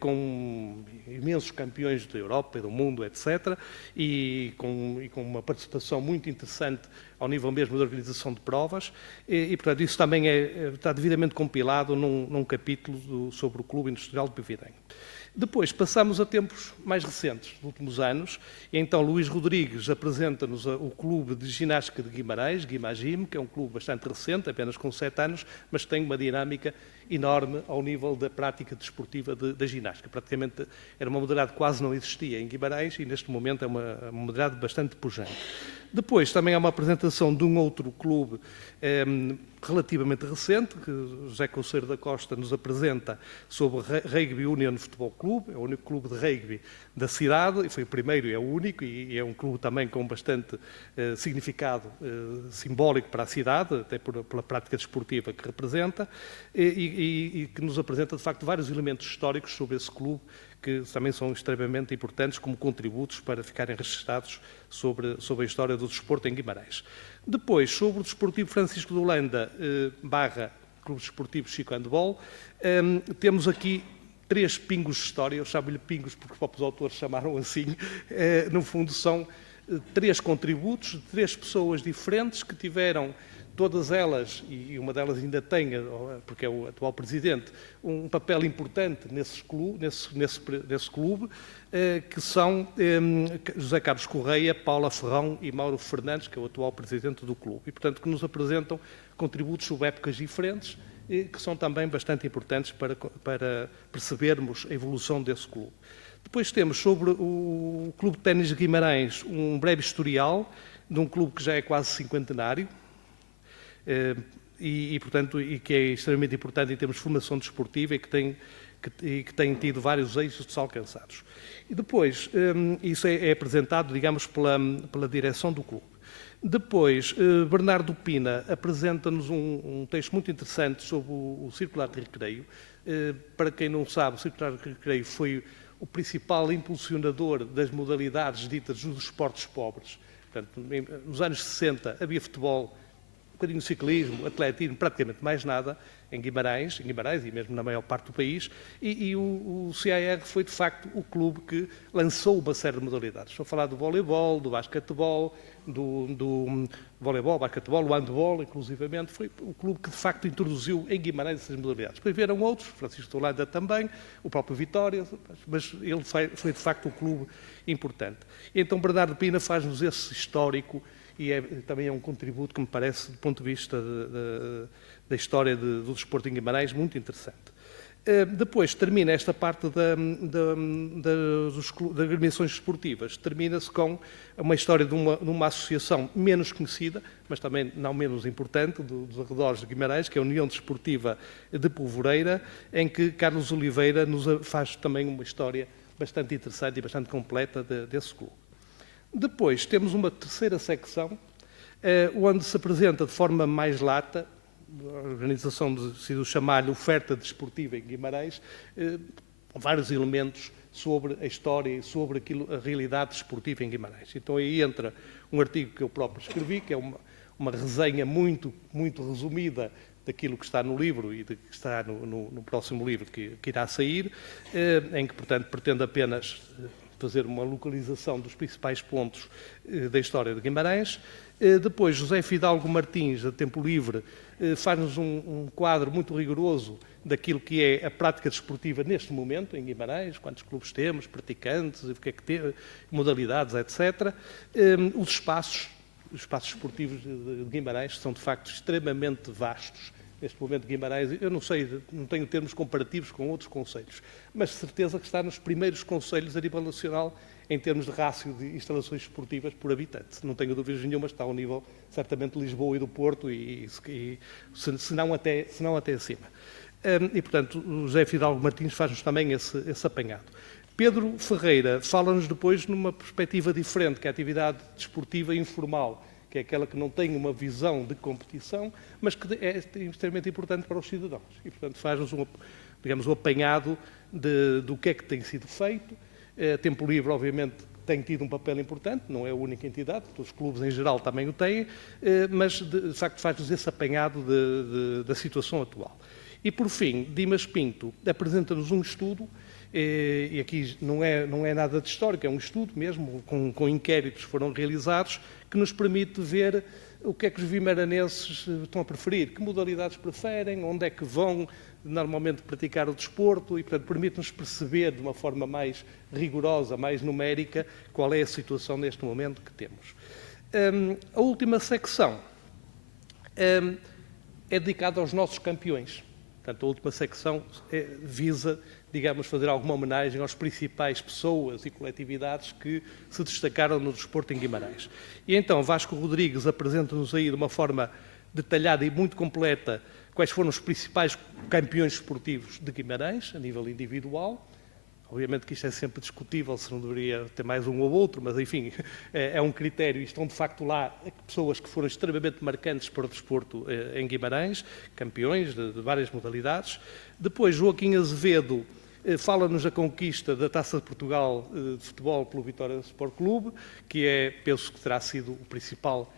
com imensos campeões da Europa e do mundo, etc., e com uma participação muito interessante ao nível mesmo da organização de provas, e portanto, isso também está devidamente compilado num capítulo sobre o Clube Industrial de Pavidem. Depois passamos a tempos mais recentes, dos últimos anos, e então Luís Rodrigues apresenta-nos o Clube de Ginástica de Guimarães, Guimagim, que é um clube bastante recente, apenas com 7 anos, mas tem uma dinâmica enorme ao nível da prática desportiva da ginástica. Praticamente era uma modalidade que quase não existia em Guimarães e neste momento é uma modalidade bastante pujante. Depois também há uma apresentação de um outro clube relativamente recente, que José Couceiro da Costa nos apresenta sobre o Rugby Union Futebol Clube, é o único clube de rugby da cidade, e foi o primeiro e é o único, e é um clube também com bastante significado simbólico para a cidade, até pela prática desportiva que representa, e que nos apresenta, de facto, vários elementos históricos sobre esse clube, que também são extremamente importantes como contributos para ficarem registados sobre a história do desporto em Guimarães. Depois, sobre o Desportivo Francisco de Holanda / Clube Desportivo Chico Handball, temos aqui 3 pingos de história, eu chamo-lhe pingos porque os próprios autores chamaram assim, no fundo são 3 contributos de 3 pessoas diferentes que tiveram, todas elas, e uma delas ainda tem, porque é o atual presidente, um papel importante nesse clube, que são José Carlos Correia, Paula Ferrão e Mauro Fernandes, que é o atual presidente do clube. E, portanto, que nos apresentam contributos sobre épocas diferentes, que são também bastante importantes para percebermos a evolução desse clube. Depois temos sobre o Clube de Ténis de Guimarães um breve historial de um clube que já é quase cinquentenário, portanto, que é extremamente importante em termos de formação desportiva e que tem tido vários êxitos alcançados. E depois, isso é apresentado, digamos, pela direção do clube. Depois, Bernardo Pina apresenta-nos um texto muito interessante sobre o Circular de Recreio. Para quem não sabe, o Circular de Recreio foi o principal impulsionador das modalidades ditas dos esportes pobres. Portanto, nos anos 60 havia futebol, um bocadinho de ciclismo, atletismo, praticamente mais nada, em Guimarães e mesmo na maior parte do país, e o CAR foi, de facto, o clube que lançou uma série de modalidades. Estou a falar do voleibol, do basquetebol, do voleibol, basquetebol, o handball, inclusivamente, foi o clube que, de facto, introduziu em Guimarães essas modalidades. Depois vieram outros, Francisco de Holanda também, o próprio Vitória, mas ele foi, de facto, um clube importante. E então, Bernardo Pina faz-nos esse histórico e também é um contributo que me parece, do ponto de vista da história do desporto em Guimarães, muito interessante. Depois termina esta parte das agremiações esportivas, termina-se com uma história de uma associação menos conhecida, mas também não menos importante, dos arredores de Guimarães, que é a União Desportiva de Polvoreira, em que Carlos Oliveira nos faz também uma história bastante interessante e bastante completa desse clube. Depois temos uma terceira secção, onde se apresenta de forma mais lata, a organização decidiu chamar-lhe Oferta Desportiva em Guimarães, vários elementos sobre a história e sobre a realidade desportiva em Guimarães. Então aí entra um artigo que eu próprio escrevi, que é uma resenha muito, muito resumida daquilo que está no livro e que está no próximo livro que irá sair, em que, portanto, pretendo apenas fazer uma localização dos principais pontos da história de Guimarães. Depois, José Fidalgo Martins, a Tempo Livre, faz-nos um quadro muito rigoroso daquilo que é a prática desportiva neste momento em Guimarães, quantos clubes temos, praticantes, o que é que temos, modalidades, etc. Os espaços esportivos de Guimarães são, de facto, extremamente vastos. Neste momento, Guimarães, eu não sei, não tenho termos comparativos com outros concelhos, mas de certeza que está nos primeiros concelhos a nível nacional em termos de rácio de instalações esportivas por habitante. Não tenho dúvidas nenhuma, está ao nível, certamente, de Lisboa e do Porto, se não até acima. E, portanto, o José Fidalgo Martins faz-nos também esse apanhado. Pedro Ferreira fala-nos depois numa perspectiva diferente, que é a atividade desportiva informal, que é aquela que não tem uma visão de competição, mas que é extremamente importante para os cidadãos. E, portanto, faz-nos um apanhado do que é que tem sido feito. Tempo Livre, obviamente, tem tido um papel importante, não é a única entidade, todos os clubes em geral também o têm, mas, de facto, faz-nos esse apanhado da situação atual. E, por fim, Dimas Pinto apresenta-nos um estudo, e aqui não é nada de histórico, é um estudo mesmo, com inquéritos que foram realizados, que nos permite ver o que é que os vimaranenses estão a preferir, que modalidades preferem, onde é que vão normalmente praticar o desporto, e, portanto, permite-nos perceber de uma forma mais rigorosa, mais numérica, qual é a situação neste momento que temos. A última secção é dedicada aos nossos campeões. Portanto, a última secção visa, digamos, fazer alguma homenagem às principais pessoas e coletividades que se destacaram no desporto em Guimarães. E então, Vasco Rodrigues apresenta-nos aí de uma forma detalhada e muito completa quais foram os principais campeões esportivos de Guimarães, a nível individual. Obviamente que isto é sempre discutível, se não deveria ter mais um ou outro, mas, enfim, é um critério. E estão, de facto, lá pessoas que foram extremamente marcantes para o desporto em Guimarães, campeões de várias modalidades. Depois, Joaquim Azevedo fala-nos da conquista da Taça de Portugal de futebol pelo Vitória Sport Clube, que penso que terá sido o principal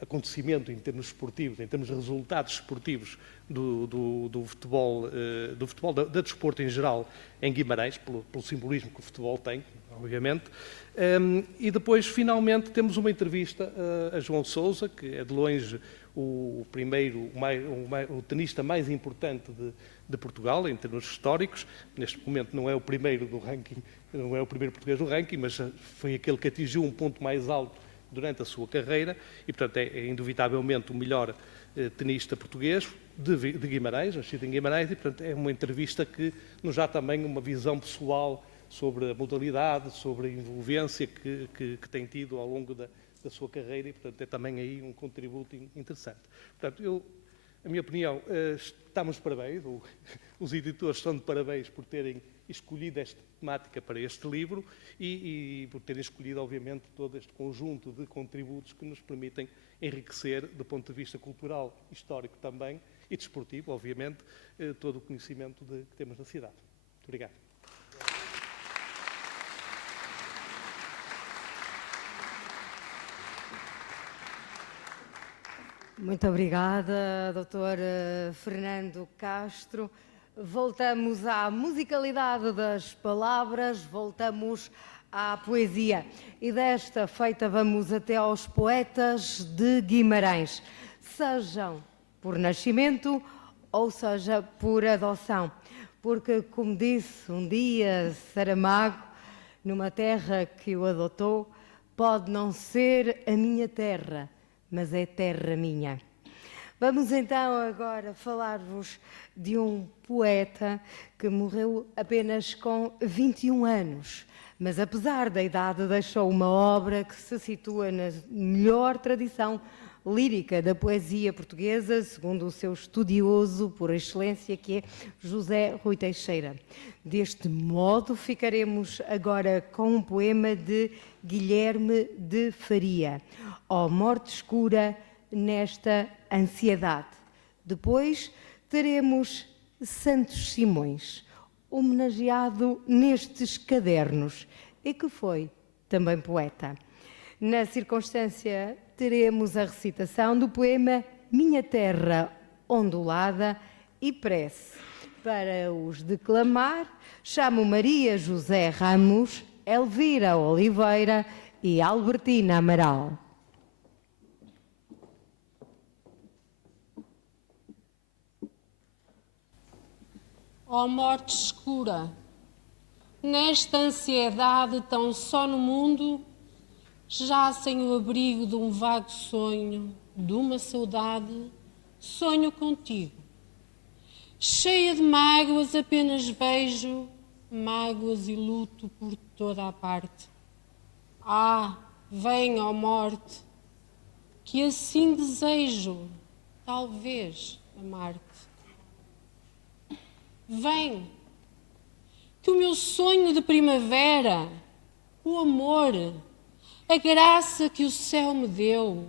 acontecimento em termos esportivos, em termos de resultados esportivos do futebol, da desporto em geral em Guimarães, pelo simbolismo que o futebol tem, obviamente. E depois, finalmente, temos uma entrevista a João Sousa, que é de longe o tenista mais importante de Portugal, em termos históricos. Neste momento não é o primeiro do ranking, não é o primeiro português do ranking, mas foi aquele que atingiu um ponto mais alto durante a sua carreira e, portanto, é indubitavelmente o melhor tenista português de Guimarães, nascido em Guimarães, e, portanto, é uma entrevista que nos dá também uma visão pessoal sobre a modalidade, sobre a envolvência que tem tido ao longo da sua carreira e, portanto, é também aí um contributo interessante. Portanto, a minha opinião, estamos de parabéns, os editores estão de parabéns por terem escolhido esta temática para este livro e por terem escolhido, obviamente, todo este conjunto de contributos que nos permitem enriquecer, do ponto de vista cultural, histórico também, e desportivo, obviamente, todo o conhecimento que temos na cidade. Muito obrigado. Muito obrigada, Dr. Fernando Castro. Voltamos à musicalidade das palavras, voltamos à poesia. E desta feita vamos até aos poetas de Guimarães, sejam por nascimento ou seja por adoção. Porque, como disse um dia Saramago, numa terra que o adotou, pode não ser a minha terra, mas é terra minha. Vamos então agora falar-vos de um poeta que morreu apenas com 21 anos, mas apesar da idade deixou uma obra que se situa na melhor tradição lírica da poesia portuguesa, segundo o seu estudioso por excelência, que é José Rui Teixeira. Deste modo, ficaremos agora com um poema de Guilherme de Faria, Ó Morte Escura nesta Ansiedade. Depois teremos Santos Simões, homenageado nestes cadernos, e que foi também poeta. Na circunstância, teremos a recitação do poema Minha Terra Ondulada e Prece. Para os declamar, chamo Maria José Ramos Elvira Oliveira e Albertina Amaral. Ó morte escura, nesta ansiedade tão só no mundo, já sem o abrigo de um vago sonho, de uma saudade, sonho contigo. Cheia de mágoas apenas vejo, mágoas e luto por toda a parte. Ah, vem, ó morte, que assim desejo, talvez, amar-te. Vem, que o meu sonho de primavera, o amor, a graça que o céu me deu,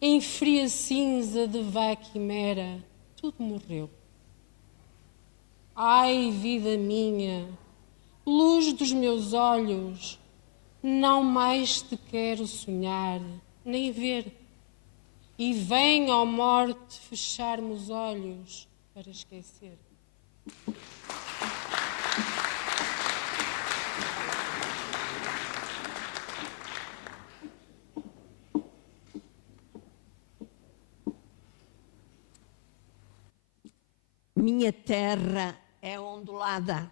em fria cinza de vã quimera, tudo morreu. Ai, vida minha, luz dos meus olhos, não mais te quero sonhar, nem ver. E vem, ó morte, fechar-me os olhos para esquecer. Minha terra é ondulada,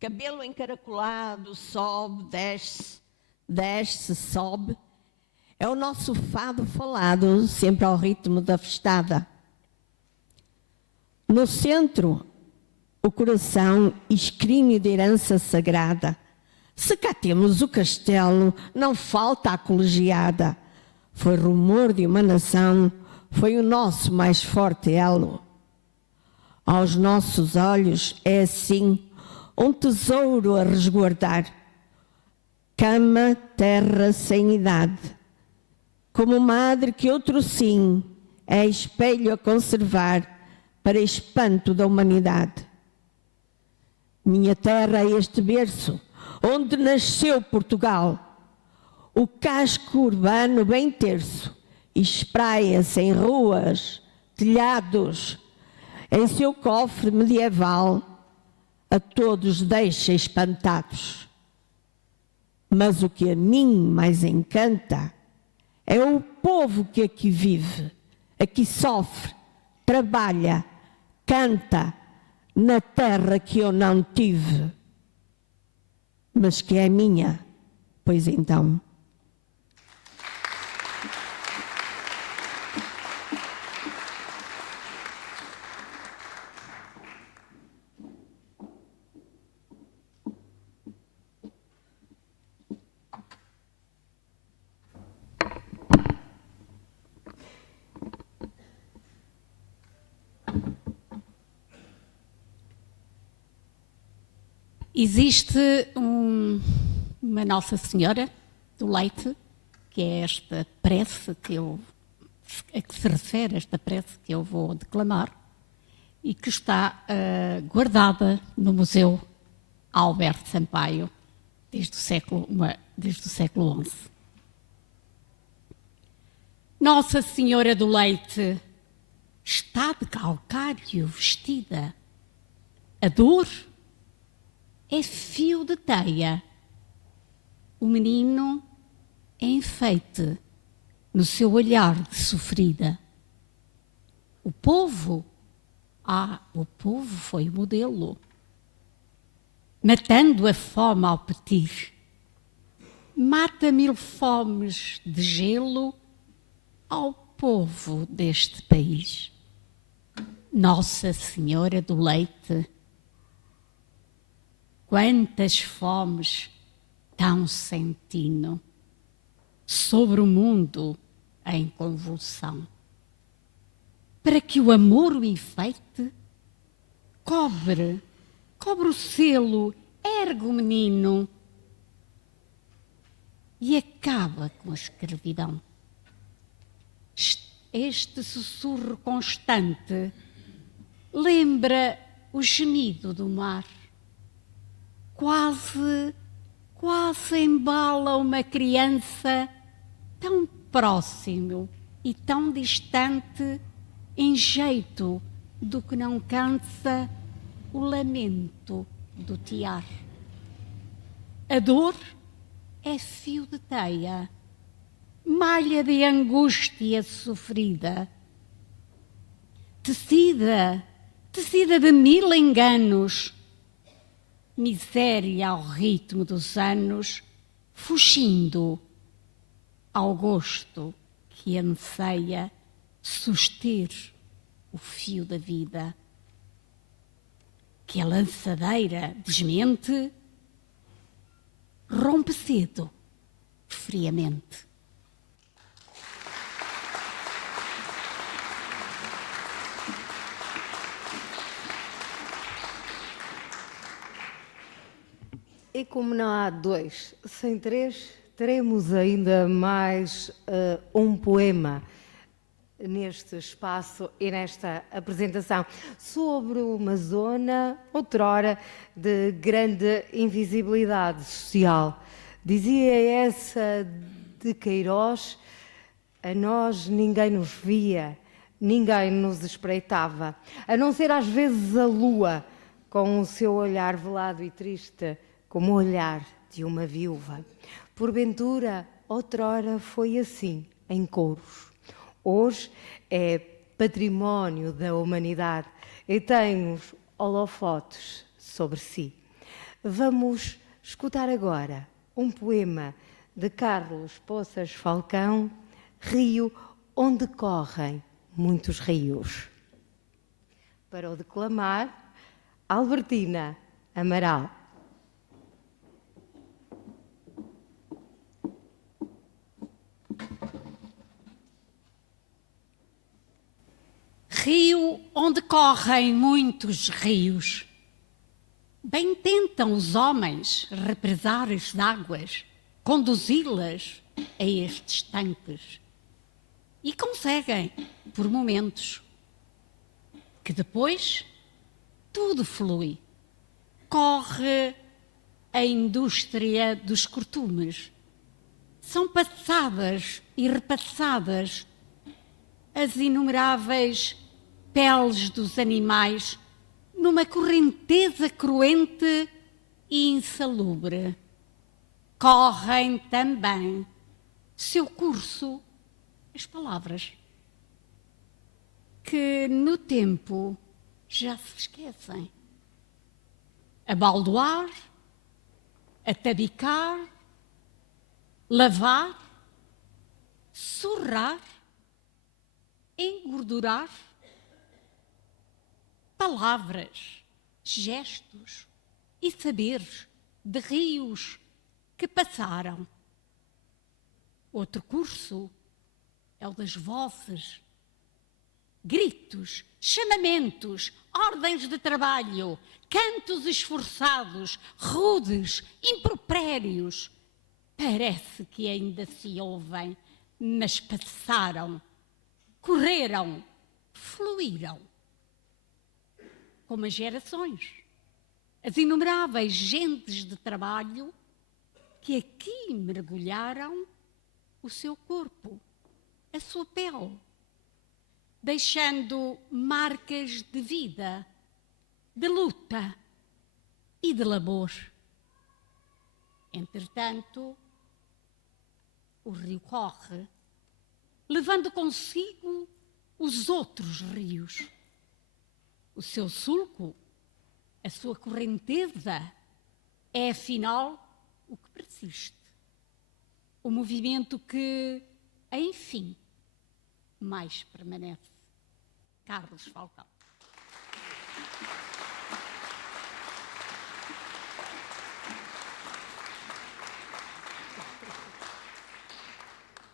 cabelo encaracolado, sobe, desce, desce, sobe. É o nosso fado falado, sempre ao ritmo da festada. No centro, o coração escrínio de herança sagrada. Se cá temos o castelo, não falta a colegiada. Foi rumor de uma nação, foi o nosso mais forte elo. Aos nossos olhos é assim, um tesouro a resguardar. Cama, terra sem idade. Como madre que outro sim é espelho a conservar para espanto da humanidade. Minha terra é este berço, onde nasceu Portugal. O casco urbano bem terço, espraia-se em ruas, telhados, em seu cofre medieval, a todos deixa espantados. Mas o que a mim mais encanta é o povo que aqui vive, aqui sofre, trabalha, canta, na terra que eu não tive, mas que é minha, pois então. Existe uma Nossa Senhora do Leite, que é esta prece a que se refere esta prece que eu vou declamar, e que está guardada no Museu Alberto Sampaio desde o século XI. Nossa Senhora do Leite está de calcário vestida. A dor é fio de teia. O menino é enfeite no seu olhar de sofrida. O povo foi o modelo, matando a fome ao petir. Mata 1000 fomes de gelo ao povo deste país. Nossa Senhora do Leite, quantas fomes tão sentindo sobre o mundo em convulsão. Para que o amor o enfeite, cobre o selo, ergue o menino e acaba com a escravidão. Este sussurro constante lembra o gemido do mar. Quase embala uma criança tão próximo e tão distante, em jeito do que não cansa o lamento do tiar. A dor é fio de teia, malha de angústia sofrida, tecida de 1000 enganos, miséria ao ritmo dos anos, fugindo ao gosto que anseia suster o fio da vida, que a lançadeira desmente, rompe cedo, friamente. E como não há dois sem três, teremos ainda mais um poema neste espaço e nesta apresentação sobre uma zona, outrora, de grande invisibilidade social. Dizia essa de Queiroz: a nós ninguém nos via, ninguém nos espreitava, a não ser às vezes a lua, com o seu olhar velado e triste, como o olhar de uma viúva. Porventura, outrora foi assim, em Couros. Hoje é património da humanidade e tem os holofotes sobre si. Vamos escutar agora um poema de Carlos Poças Falcão, Rio onde correm muitos rios. Para o declamar, Albertina Amaral. Rio onde correm muitos rios. Bem tentam os homens represar as águas, conduzi-las a estes tanques. E conseguem, por momentos. Que depois tudo flui. Corre a indústria dos costumes. São passadas e repassadas as inumeráveis peles dos animais numa correnteza cruente e insalubre. Correm também seu curso as palavras, que no tempo já se esquecem. A baldoar, a tabicar, lavar, surrar, engordurar, palavras, gestos e saberes de rios que passaram. Outro curso é o das vozes, gritos, chamamentos, ordens de trabalho, cantos esforçados, rudes, impropérios. Parece que ainda se ouvem, mas passaram, correram, fluíram. Como as gerações, as inumeráveis gentes de trabalho que aqui mergulharam o seu corpo, a sua pele, deixando marcas de vida, de luta e de labor. Entretanto, o rio corre, levando consigo os outros rios. O seu sulco, a sua correnteza, é afinal o que persiste. O movimento que, enfim, mais permanece. Carlos Falcão.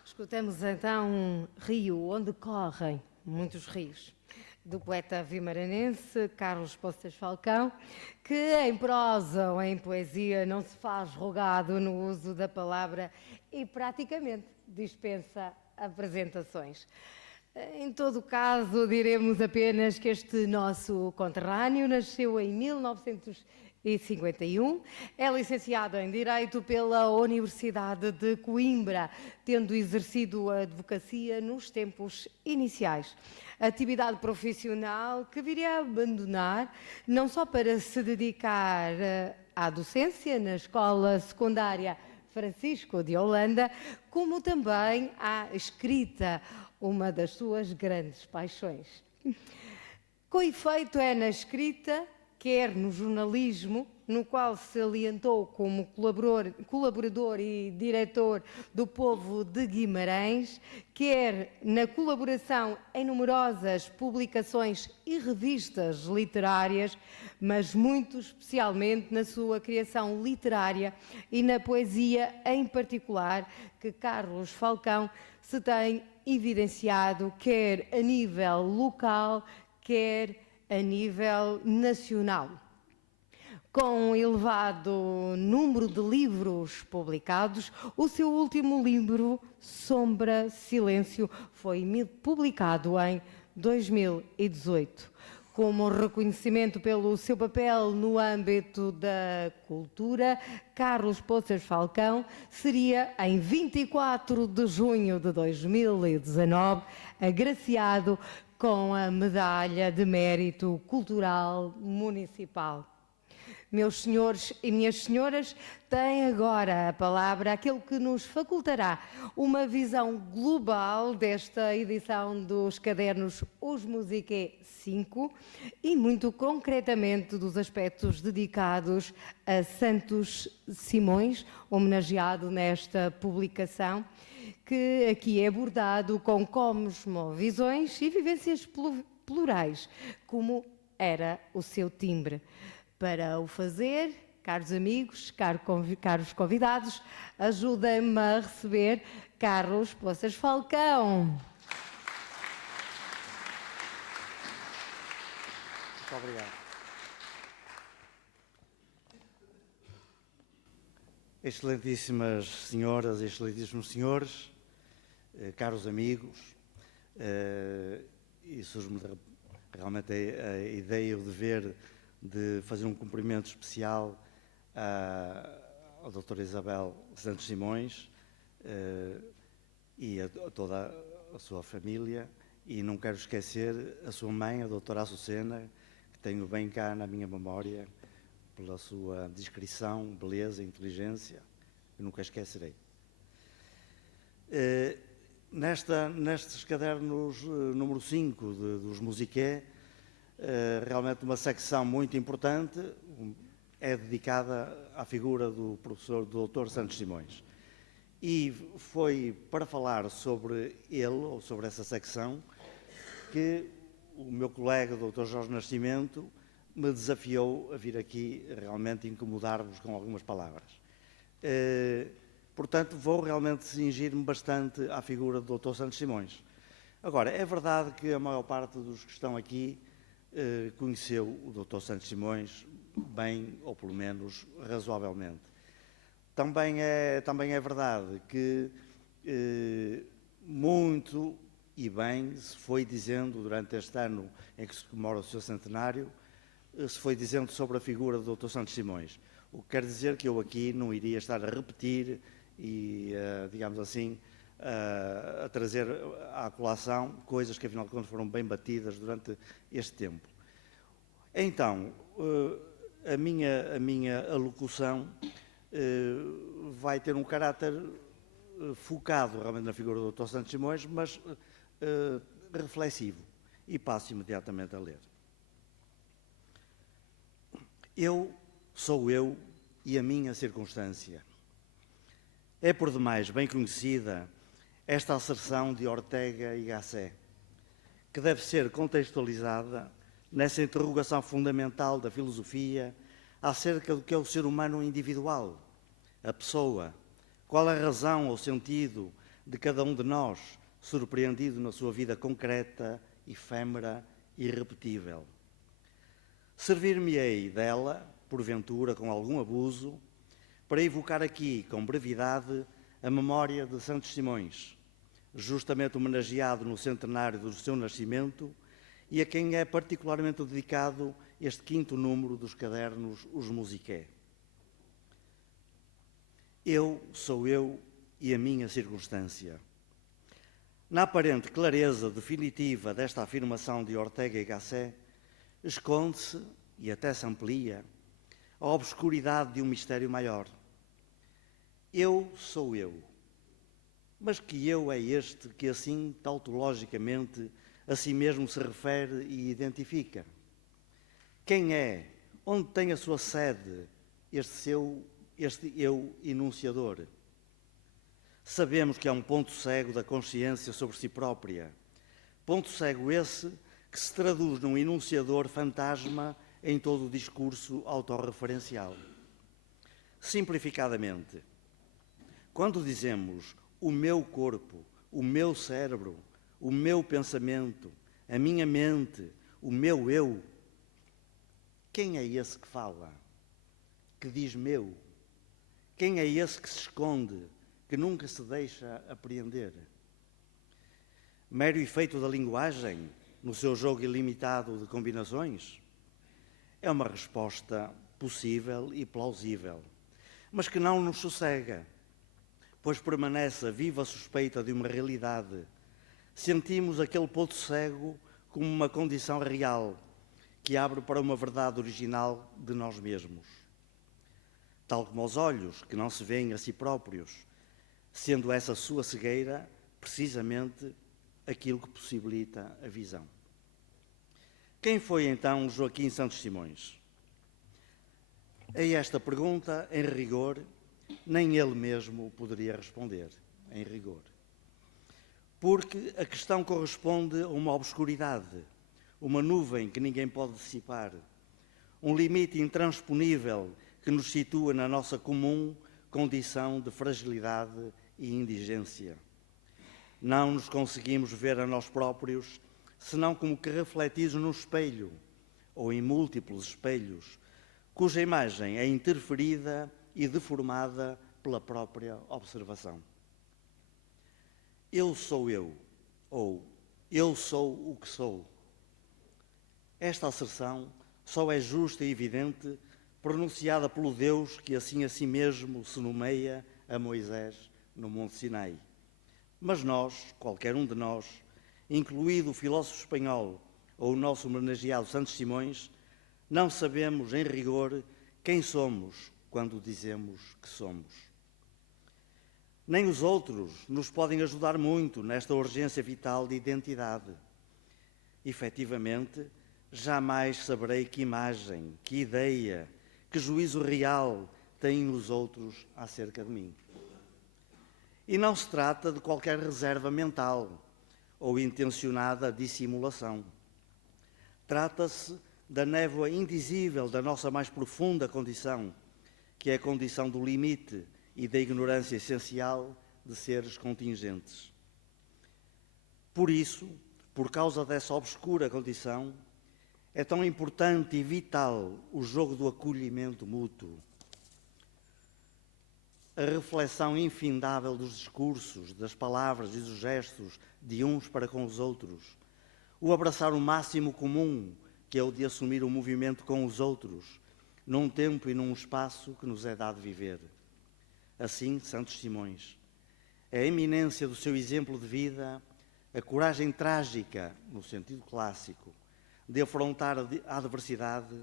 Escutamos então um rio onde correm muitos rios, do poeta vimaranense Carlos Poças Falcão, que em prosa ou em poesia não se faz rogado no uso da palavra e praticamente dispensa apresentações. Em todo caso, diremos apenas que este nosso conterrâneo nasceu em 1951, é licenciado em Direito pela Universidade de Coimbra, tendo exercido a advocacia nos tempos iniciais. Atividade profissional que viria a abandonar, não só para se dedicar à docência na Escola Secundária Francisco de Holanda, como também à escrita, uma das suas grandes paixões. Com efeito, é na escrita, quer no jornalismo, no qual se alientou como colaborador e diretor do Povo de Guimarães, quer na colaboração em numerosas publicações e revistas literárias, mas muito especialmente na sua criação literária e na poesia em particular, que Carlos Falcão se tem evidenciado quer a nível local, quer a nível nacional. Com um elevado número de livros publicados, o seu último livro, Sombra Silêncio, foi publicado em 2018. Como reconhecimento pelo seu papel no âmbito da cultura, Carlos Poças Falcão seria, em 24 de junho de 2019, agraciado com a Medalha de Mérito Cultural Municipal. Meus senhores e minhas senhoras, tem agora a palavra aquele que nos facultará uma visão global desta edição dos cadernos Os Musiqué 5 e, muito concretamente, dos aspectos dedicados a Santos Simões, homenageado nesta publicação, que aqui é abordado com cosmovisões e vivências plurais, como era o seu timbre. Para o fazer, caros amigos, caros convidados, ajudem-me a receber Carlos Poças Falcão. Muito obrigado. Excelentíssimas senhoras, excelentíssimos senhores, caros amigos, e surge-me realmente a ideia e o dever de fazer um cumprimento especial à doutora Isabel Santos Simões e a toda a sua família, e não quero esquecer a sua mãe, a doutora Açucena, que tenho bem cá na minha memória, pela sua discrição, beleza, inteligência, eu nunca esquecerei. Nestes cadernos número 5 dos Musiqué, realmente uma secção muito importante é dedicada à figura do professor do Dr. Santos Simões. E foi para falar sobre ele, ou sobre essa secção, que o meu colega, Dr. Jorge Nascimento, me desafiou a vir aqui realmente incomodar-vos com algumas palavras. Portanto, vou realmente cingir-me bastante à figura do Dr. Santos Simões. Agora, é verdade que a maior parte dos que estão aqui conheceu o Dr. Santos Simões bem, ou pelo menos razoavelmente. Também é verdade que muito e bem se foi dizendo durante este ano em que se comemora o seu centenário, se foi dizendo sobre a figura do Dr. Santos Simões. O que quer dizer que eu aqui não iria estar a repetir e, digamos assim, a trazer à colação coisas que, afinal de contas, foram bem batidas durante este tempo. Então, a minha alocução vai ter um caráter focado realmente na figura do Dr. Santos Simões, mas reflexivo, e passo imediatamente a ler. Eu sou eu e a minha circunstância. É por demais bem conhecida esta asserção de Ortega y Gasset, que deve ser contextualizada nessa interrogação fundamental da filosofia acerca do que é o ser humano individual, a pessoa, qual a razão ou sentido de cada um de nós, surpreendido na sua vida concreta, efêmera e irrepetível. Servir-me-ei dela, porventura com algum abuso, para evocar aqui, com brevidade, a memória de Santos Simões, justamente homenageado no centenário do seu nascimento e a quem é particularmente dedicado este 5º número dos cadernos Os Musiqué. Eu sou eu e a minha circunstância. Na aparente clareza definitiva desta afirmação de Ortega y Gasset, esconde-se, e até se amplia, a obscuridade de um mistério maior. Eu sou eu. Mas que eu é este que assim tautologicamente a si mesmo se refere e identifica? Quem é? Onde tem a sua sede este eu enunciador? Sabemos que é um ponto cego da consciência sobre si própria. Ponto cego esse que se traduz num enunciador fantasma em todo o discurso autorreferencial. Simplificadamente, quando dizemos o meu corpo, o meu cérebro, o meu pensamento, a minha mente, o meu eu, quem é esse que fala, que diz meu? Quem é esse que se esconde, que nunca se deixa apreender? Mero efeito da linguagem, no seu jogo ilimitado de combinações? É uma resposta possível e plausível, mas que não nos sossega, pois permanece a viva suspeita de uma realidade. Sentimos aquele ponto cego como uma condição real, que abre para uma verdade original de nós mesmos. Tal como os olhos, que não se veem a si próprios, sendo essa sua cegueira, precisamente, aquilo que possibilita a visão. Quem foi então Joaquim Santos Simões? A esta pergunta, em rigor, nem ele mesmo poderia responder, em rigor. Porque a questão corresponde a uma obscuridade, uma nuvem que ninguém pode dissipar, um limite intransponível que nos situa na nossa comum condição de fragilidade e indigência. Não nos conseguimos ver a nós próprios, senão como que refletidos num espelho, ou em múltiplos espelhos, cuja imagem é interferida e deformada pela própria observação. Eu sou eu, ou eu sou o que sou. Esta asserção só é justa e evidente pronunciada pelo Deus que assim a si mesmo se nomeia a Moisés no Monte Sinai. Mas nós, qualquer um de nós, incluído o filósofo espanhol ou o nosso homenageado Santos Simões, não sabemos, em rigor, quem somos quando dizemos que somos. Nem os outros nos podem ajudar muito nesta urgência vital de identidade. Efetivamente, jamais saberei que imagem, que ideia, que juízo real têm os outros acerca de mim. E não se trata de qualquer reserva mental ou intencionada dissimulação. Trata-se da névoa indizível da nossa mais profunda condição, que é a condição do limite e da ignorância essencial de seres contingentes. Por isso, por causa dessa obscura condição, é tão importante e vital o jogo do acolhimento mútuo, a reflexão infindável dos discursos, das palavras e dos gestos de uns para com os outros, o abraçar o máximo comum, que é o de assumir o movimento com os outros, num tempo e num espaço que nos é dado viver. Assim, Santos Simões, a eminência do seu exemplo de vida, a coragem trágica, no sentido clássico, de afrontar a adversidade,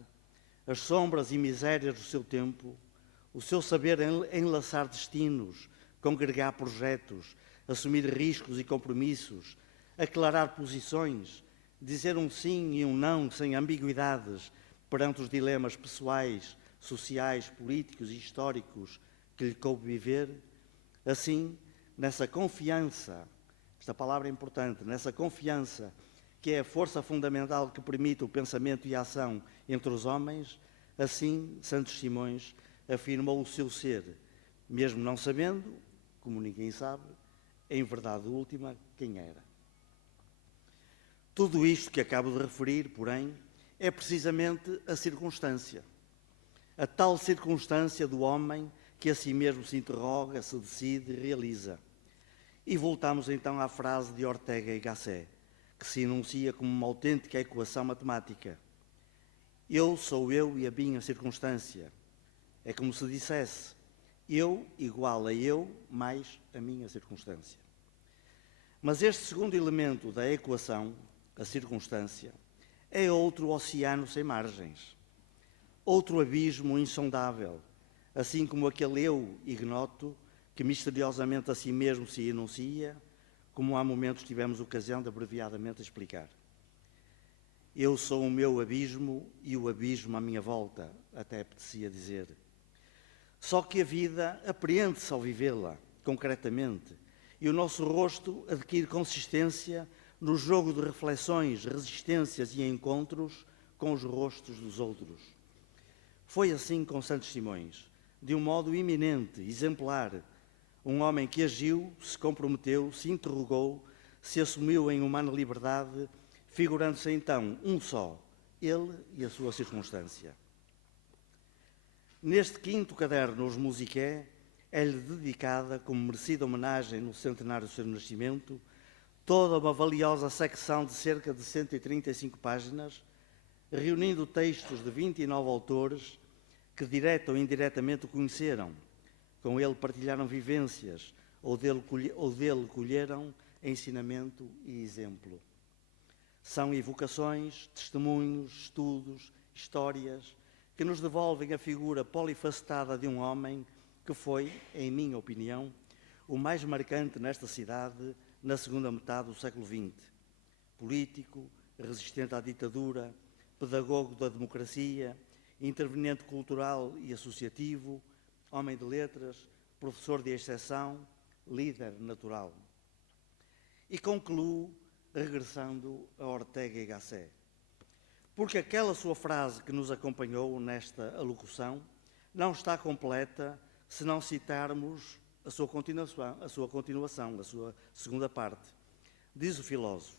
as sombras e misérias do seu tempo, o seu saber enlaçar destinos, congregar projetos, assumir riscos e compromissos, aclarar posições, dizer um sim e um não sem ambiguidades perante os dilemas pessoais, sociais, políticos e históricos que lhe coube viver. Assim, nessa confiança, esta palavra é importante, nessa confiança que é a força fundamental que permite o pensamento e a ação entre os homens, assim Santos Simões afirmou o seu ser, mesmo não sabendo, como ninguém sabe, em verdade última, quem era. Tudo isto que acabo de referir, porém, é precisamente a circunstância. A tal circunstância do homem que a si mesmo se interroga, se decide e realiza. E voltamos então à frase de Ortega y Gasset, que se enuncia como uma autêntica equação matemática. Eu sou eu e a minha circunstância. É como se dissesse, eu igual a eu mais a minha circunstância. Mas este segundo elemento da equação, a circunstância, é outro oceano sem margens. outro abismo insondável, assim como aquele eu ignoto que misteriosamente a si mesmo se enuncia, como há momentos tivemos ocasião de abreviadamente explicar. Eu sou o meu abismo e o abismo à minha volta, até apetecia dizer. Só que a vida apreende-se ao vivê-la, concretamente, e o nosso rosto adquire consistência no jogo de reflexões, resistências e encontros com os rostos dos outros. Foi assim com Santos Simões, de um modo iminente, exemplar, um homem que agiu, se comprometeu, se interrogou, se assumiu em humana liberdade, figurando-se então um só, ele e a sua circunstância. Neste quinto caderno, Os Musiqué, é-lhe dedicada, como merecida homenagem no centenário do seu nascimento, toda uma valiosa secção de cerca de 135 páginas, reunindo textos de 29 autores que, direta ou indiretamente, o conheceram, com ele partilharam vivências ou dele colheram ensinamento e exemplo. São evocações, testemunhos, estudos, histórias que nos devolvem a figura polifacetada de um homem que foi, em minha opinião, o mais marcante nesta cidade na segunda metade do século XX. Político, resistente à ditadura, pedagogo da democracia, interveniente cultural e associativo, homem de letras, professor de exceção, líder natural. E concluo regressando a Ortega y Gasset, porque aquela sua frase que nos acompanhou nesta alocução não está completa se não citarmos a sua continuação, a sua segunda parte. Diz o filósofo: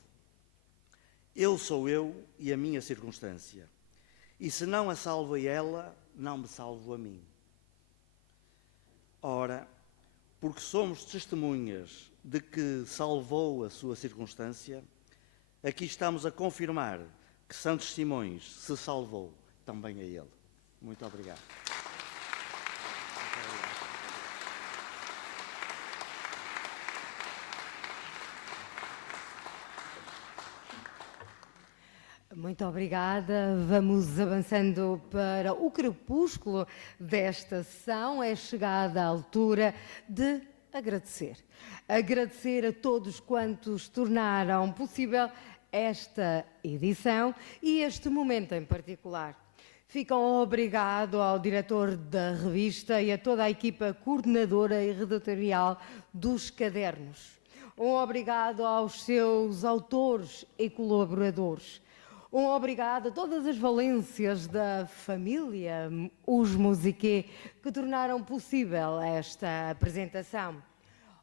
eu sou eu e a minha circunstância, e se não a salvo a ela, não me salvo a mim. Ora, porque somos testemunhas de que salvou a sua circunstância, aqui estamos a confirmar que Santos Simões se salvou também a ele. Muito obrigado. Muito obrigada. Vamos avançando para o crepúsculo desta sessão. É chegada a altura de agradecer. Agradecer a todos quantos tornaram possível esta edição e este momento em particular. Fica um obrigado ao diretor da revista e a toda a equipa coordenadora e redatorial dos cadernos. Um obrigado aos seus autores e colaboradores. Um obrigado a todas as valências da família Os Musiqué que tornaram possível esta apresentação.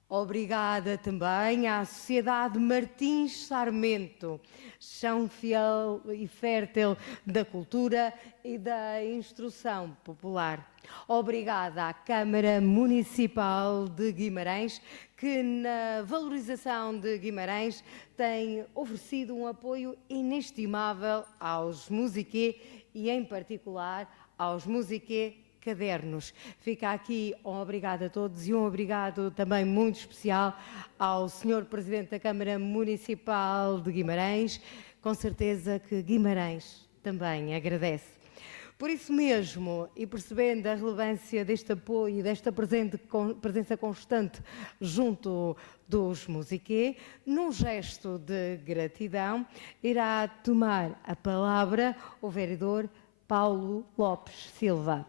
Obrigada também à Sociedade Martins Sarmento, chão fiel e fértil da cultura e da instrução popular. Obrigada à Câmara Municipal de Guimarães, que na valorização de Guimarães tem oferecido um apoio inestimável aos Musiqué e, em particular, aos Musiqué Cadernos. Fica aqui um obrigado a todos e um obrigado também muito especial ao Sr. Presidente da Câmara Municipal de Guimarães. Com certeza que Guimarães também agradece. Por isso mesmo, e percebendo a relevância deste apoio e desta presença constante junto dos Musiqué, num gesto de gratidão, irá tomar a palavra o vereador Paulo Lopes Silva.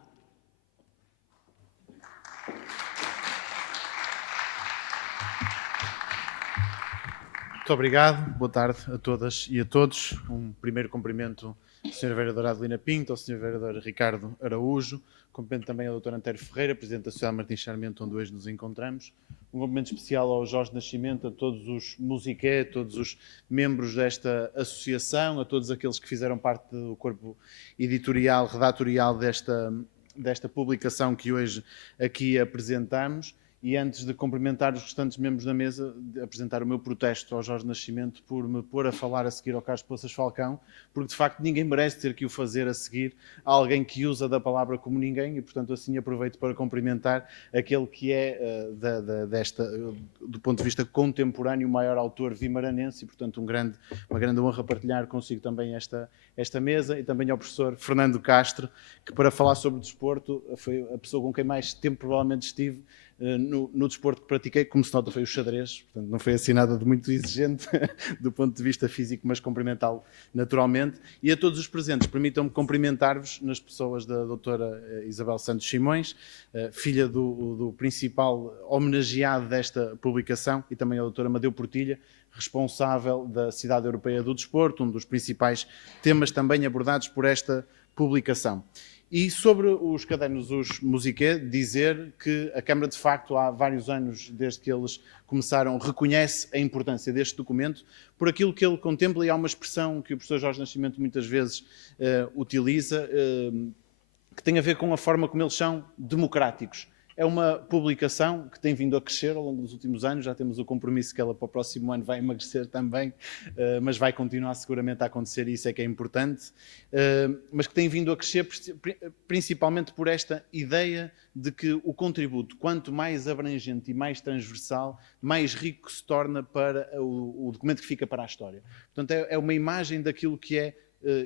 Muito obrigado, boa tarde a todas e a todos. Um primeiro cumprimento ao Sr. Vereador Adelina Pinto, ao Sr. Vereador Ricardo Araújo, cumprimento também ao Dr. Antério Ferreira, Presidente da Sociedade Martins Sarmento, onde hoje nos encontramos. Um cumprimento especial ao Jorge Nascimento, a todos os Musiqué, a todos os membros desta associação, a todos aqueles que fizeram parte do corpo editorial, redatorial desta publicação que hoje aqui apresentamos. e antes de cumprimentar os restantes membros da mesa, apresentar o meu protesto ao Jorge Nascimento por me pôr a falar a seguir ao Carlos Poças Falcão, porque de facto ninguém merece ter que o fazer a seguir a alguém que usa da palavra como ninguém, e portanto assim aproveito para cumprimentar aquele que é, do ponto de vista contemporâneo, o maior autor vimaranense, e portanto uma grande honra partilhar consigo também esta mesa, e também ao professor Fernando Castro, que para falar sobre desporto foi a pessoa com quem mais tempo provavelmente estive no desporto que pratiquei. Como se nota, foi o xadrez, portanto não foi assim nada de muito exigente do ponto de vista físico, mas cumprimentá-lo naturalmente. E a todos os presentes, permitam-me cumprimentar-vos nas pessoas da doutora Isabel Santos Simões, filha do principal homenageado desta publicação, e também a doutora Amadeu Portilha, responsável da Cidade Europeia do Desporto, um dos principais temas também abordados por esta publicação. E sobre os cadernos Os Musiqué, dizer que a Câmara, de facto, há vários anos, desde que eles começaram, reconhece a importância deste documento por aquilo que ele contempla, e há uma expressão que o professor Jorge Nascimento muitas vezes utiliza, que tem a ver com a forma como eles são democráticos. É uma publicação que tem vindo a crescer ao longo dos últimos anos, já temos o compromisso que ela para o próximo ano vai emagrecer também, mas vai continuar seguramente a acontecer, e isso é que é importante, mas que tem vindo a crescer principalmente por esta ideia de que o contributo, quanto mais abrangente e mais transversal, mais rico se torna para o documento que fica para a história. Portanto, é uma imagem daquilo que é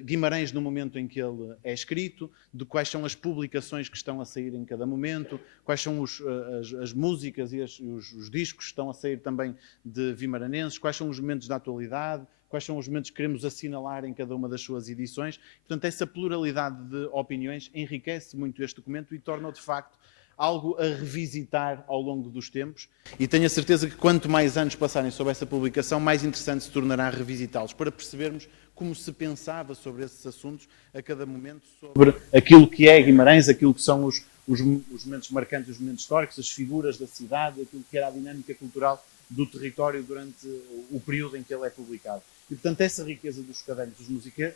Guimarães no momento em que ele é escrito, de quais são as publicações que estão a sair em cada momento, quais são as músicas e os discos que estão a sair também de vimaranenses, quais são os momentos da atualidade, quais são os momentos que queremos assinalar em cada uma das suas edições. Portanto, essa pluralidade de opiniões enriquece muito este documento e torna-o, de facto, algo a revisitar ao longo dos tempos, e tenho a certeza que quanto mais anos passarem sobre essa publicação, mais interessante se tornará revisitá-los, para percebermos como se pensava sobre esses assuntos a cada momento, sobre aquilo que é Guimarães, aquilo que são os momentos marcantes, os momentos históricos, as figuras da cidade, aquilo que era a dinâmica cultural do território durante o período em que ele é publicado. E, portanto, essa riqueza dos cadernos dos Musiqué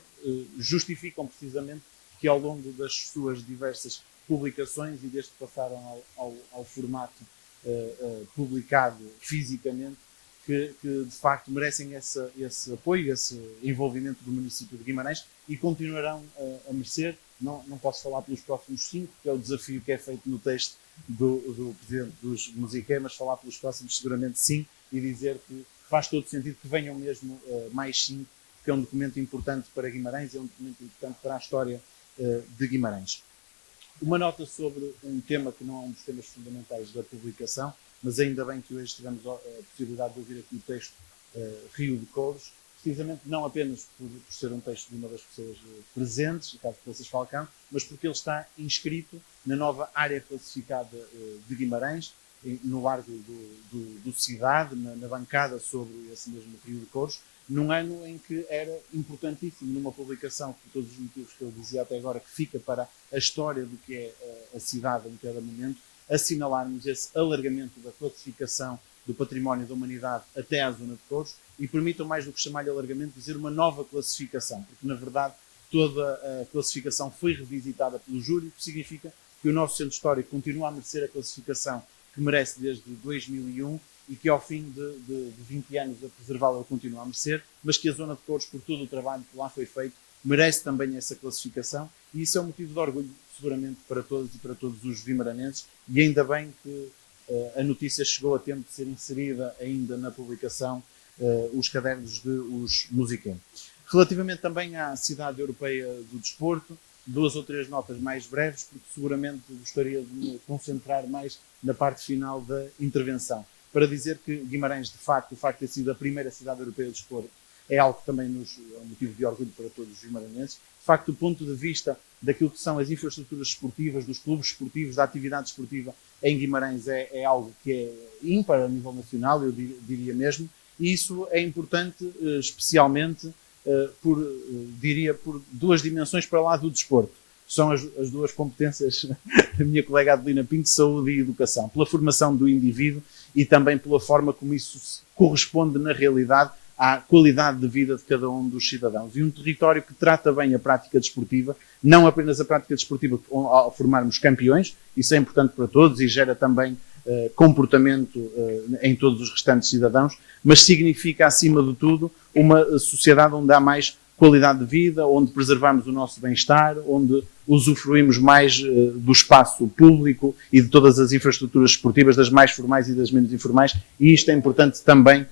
justificam precisamente que ao longo das suas diversas publicações, e desde que passaram ao formato publicado fisicamente, que de facto merecem esse apoio, esse envolvimento do município de Guimarães, e continuarão a merecer. Não posso falar pelos próximos 5, que é o desafio que é feito no texto do Presidente dos Musiqué, mas falar pelos próximos seguramente 5, e dizer que faz todo sentido que venham mesmo mais 5, porque é um documento importante para Guimarães, é um documento importante para a história de Guimarães. Uma nota sobre um tema que não é um dos temas fundamentais da publicação, mas ainda bem que hoje tivemos a possibilidade de ouvir aqui o texto Rio de Couros, precisamente não apenas por ser um texto de uma das pessoas presentes, no caso de Poças Falcão, mas porque ele está inscrito na nova área classificada de Guimarães, no Largo do Cidade, na bancada sobre esse mesmo Rio de Couros, num ano em que era importantíssimo, numa publicação, por todos os motivos que eu dizia até agora, que fica para a história do que é a cidade em cada momento, assinalarmos esse alargamento da classificação do património da humanidade até à zona de Couros, e permitam, mais do que chamar-lhe alargamento, dizer uma nova classificação, porque na verdade toda a classificação foi revisitada pelo júri, o que significa que o nosso centro histórico continua a merecer a classificação que merece desde 2001, e que ao fim de 20 anos a preservá-la ele continua a merecer, mas que a zona de Couros, por todo o trabalho que lá foi feito, merece também essa classificação, e isso é um motivo de orgulho seguramente para todos e para todos os vimaranenses, e ainda bem que a notícia chegou a tempo de ser inserida ainda na publicação os cadernos de Os Musiqué. Relativamente também à Cidade Europeia do Desporto, 2 ou 3 notas mais breves, porque seguramente gostaria de me concentrar mais na parte final da intervenção, para dizer que Guimarães, de facto, o facto de ter sido a primeira cidade europeia de desporto, é algo que também é um motivo de orgulho para todos os guimaranenses. De facto, do ponto de vista daquilo que são as infraestruturas esportivas, dos clubes esportivos, da atividade esportiva em Guimarães, é algo que é ímpar a nível nacional, eu diria mesmo, e isso é importante especialmente por 2 dimensões para lá do desporto. São as 2 competências da minha colega Adelina Pinto, saúde e educação, pela formação do indivíduo e também pela forma como isso corresponde na realidade à qualidade de vida de cada um dos cidadãos. E um território que trata bem a prática desportiva, não apenas a prática desportiva ao formarmos campeões, isso é importante para todos e gera também comportamento em todos os restantes cidadãos, mas significa, acima de tudo, uma sociedade onde há mais qualidade de vida, onde preservamos o nosso bem-estar, onde usufruímos mais do espaço público e de todas as infraestruturas esportivas, das mais formais e das menos informais, e isto é importante também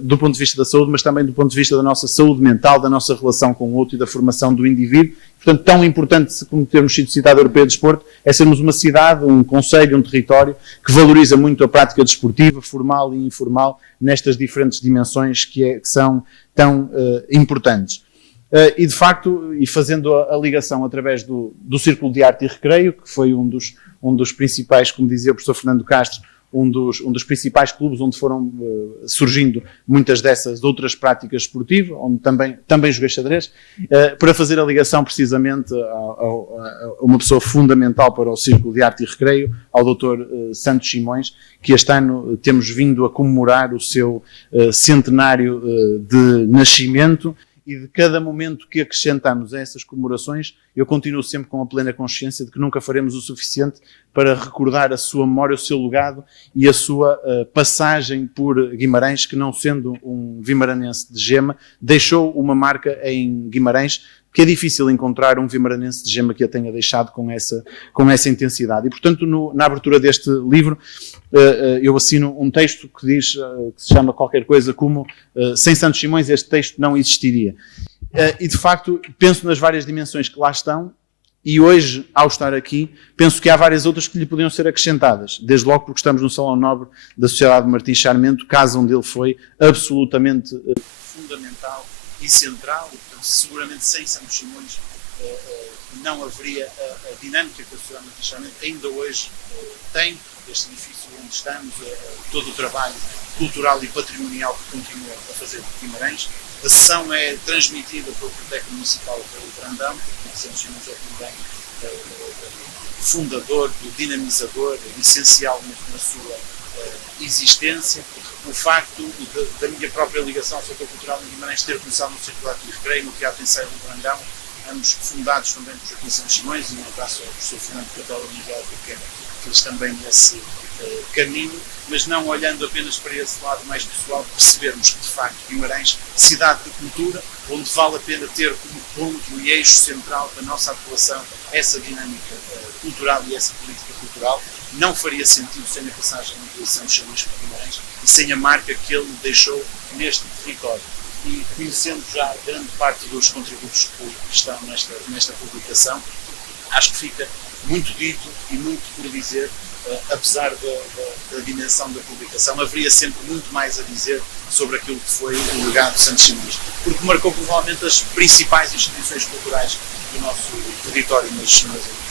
do ponto de vista da saúde, mas também do ponto de vista da nossa saúde mental, da nossa relação com o outro e da formação do indivíduo. Portanto, tão importante como termos sido Cidade Europeia de Desporto é sermos uma cidade, um concelho, um território que valoriza muito a prática desportiva, formal e informal, nestas diferentes dimensões que são tão importantes. E de facto, e fazendo a ligação através do Círculo de Arte e Recreio, que foi um dos principais, como dizia o professor Fernando Castro, um dos principais clubes onde foram surgindo muitas dessas outras práticas esportivas, onde também joguei xadrez, para fazer a ligação precisamente a uma pessoa fundamental para o Círculo de Arte e Recreio, ao Dr. Santos Simões, que este ano temos vindo a comemorar o seu centenário de nascimento. E de cada momento que acrescentamos a essas comemorações, eu continuo sempre com a plena consciência de que nunca faremos o suficiente para recordar a sua memória, o seu legado e a sua passagem por Guimarães, que não sendo um vimaranense de gema, deixou uma marca em Guimarães, que é difícil encontrar um vimaranense de gema que a tenha deixado com essa intensidade. E, portanto, na abertura deste livro, eu assino um texto que diz, que se chama qualquer coisa como sem Santos Simões este texto não existiria. E, de facto, penso nas várias dimensões que lá estão e hoje, ao estar aqui, penso que há várias outras que lhe podiam ser acrescentadas. Desde logo porque estamos no Salão Nobre da Sociedade Martins Sarmento, casa onde ele foi absolutamente fundamental e central. Seguramente sem Santos Simões não haveria a dinâmica que a Sociedade Martins Sarmento ainda hoje tem, este edifício onde estamos, todo o trabalho cultural e patrimonial que continua a fazer Guimarães. A sessão é transmitida pelo Biblioteca Municipal do Brandão, Santos Simões é também fundador, dinamizador, essencial na sua existência. O facto da minha própria ligação ao setor cultural em Guimarães ter começado no Círculo de Arte e Recreio, no Teatro Ensaio do Brandão, ambos fundados também por Joaquim Santos Simões, e um abraço ao professor Fernando Capela Miguel, que fez também esse caminho, mas não olhando apenas para esse lado mais pessoal, percebermos que de facto Guimarães, cidade de cultura, onde vale a pena ter como ponto e eixo central da nossa atuação essa dinâmica cultural e essa política cultural, não faria sentido sem a passagem de Santos Simões por Guimarães e sem a marca que ele deixou neste território. E conhecendo já grande parte dos contributos que estão nesta publicação, acho que fica muito dito e muito por dizer, apesar da dimensão da publicação, haveria sempre muito mais a dizer sobre aquilo que foi o legado de Santos Simões, porque marcou provavelmente as principais instituições culturais do nosso território,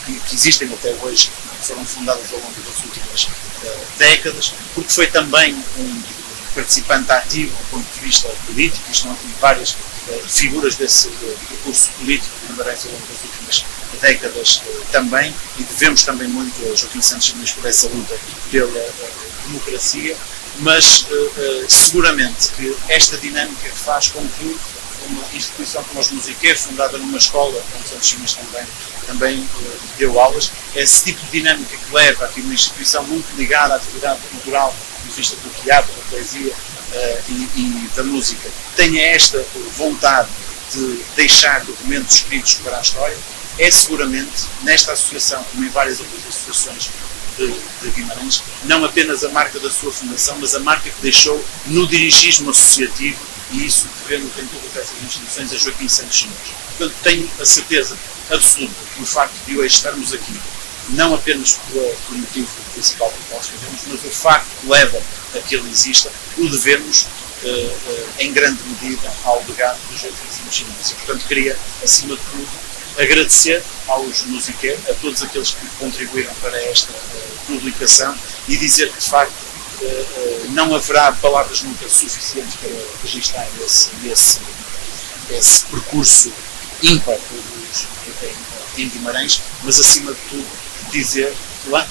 que existem até hoje, que foram fundadas ao longo das últimas décadas, porque foi também um participante ativo do ponto de vista político, isto não tem várias figuras desse percurso político de Guimarães ao longo das últimas décadas também, e devemos também muito a Joaquim Santos Simões por essa luta pela democracia, mas seguramente que esta dinâmica que faz com que uma instituição como os Musiquer, fundada numa escola, onde Santos Simões também deu aulas, esse tipo de dinâmica que leva aqui uma instituição muito ligada à atividade cultural, do ponto de vista do teatro, da poesia e da música, tenha esta vontade de deixar documentos escritos para a história, é seguramente, nesta associação, como em várias outras associações de Guimarães, não apenas a marca da sua fundação, mas a marca que deixou no dirigismo associativo, e isso devemos em todas essas instituições a Joaquim Santos Simões. Portanto, tenho a certeza absoluta que o facto de hoje estarmos aqui, não apenas por motivo principal pelo qual escrevemos, mas o facto que leva a que ele exista, o devemos em grande medida ao legado do Joaquim Santos Simões. E, portanto, queria, acima de tudo, agradecer aos Musiquer, a todos aqueles que contribuíram para esta publicação, e dizer que, de facto, não haverá palavras nunca suficientes para registrar esse percurso ímpar em Guimarães, mas, acima de tudo,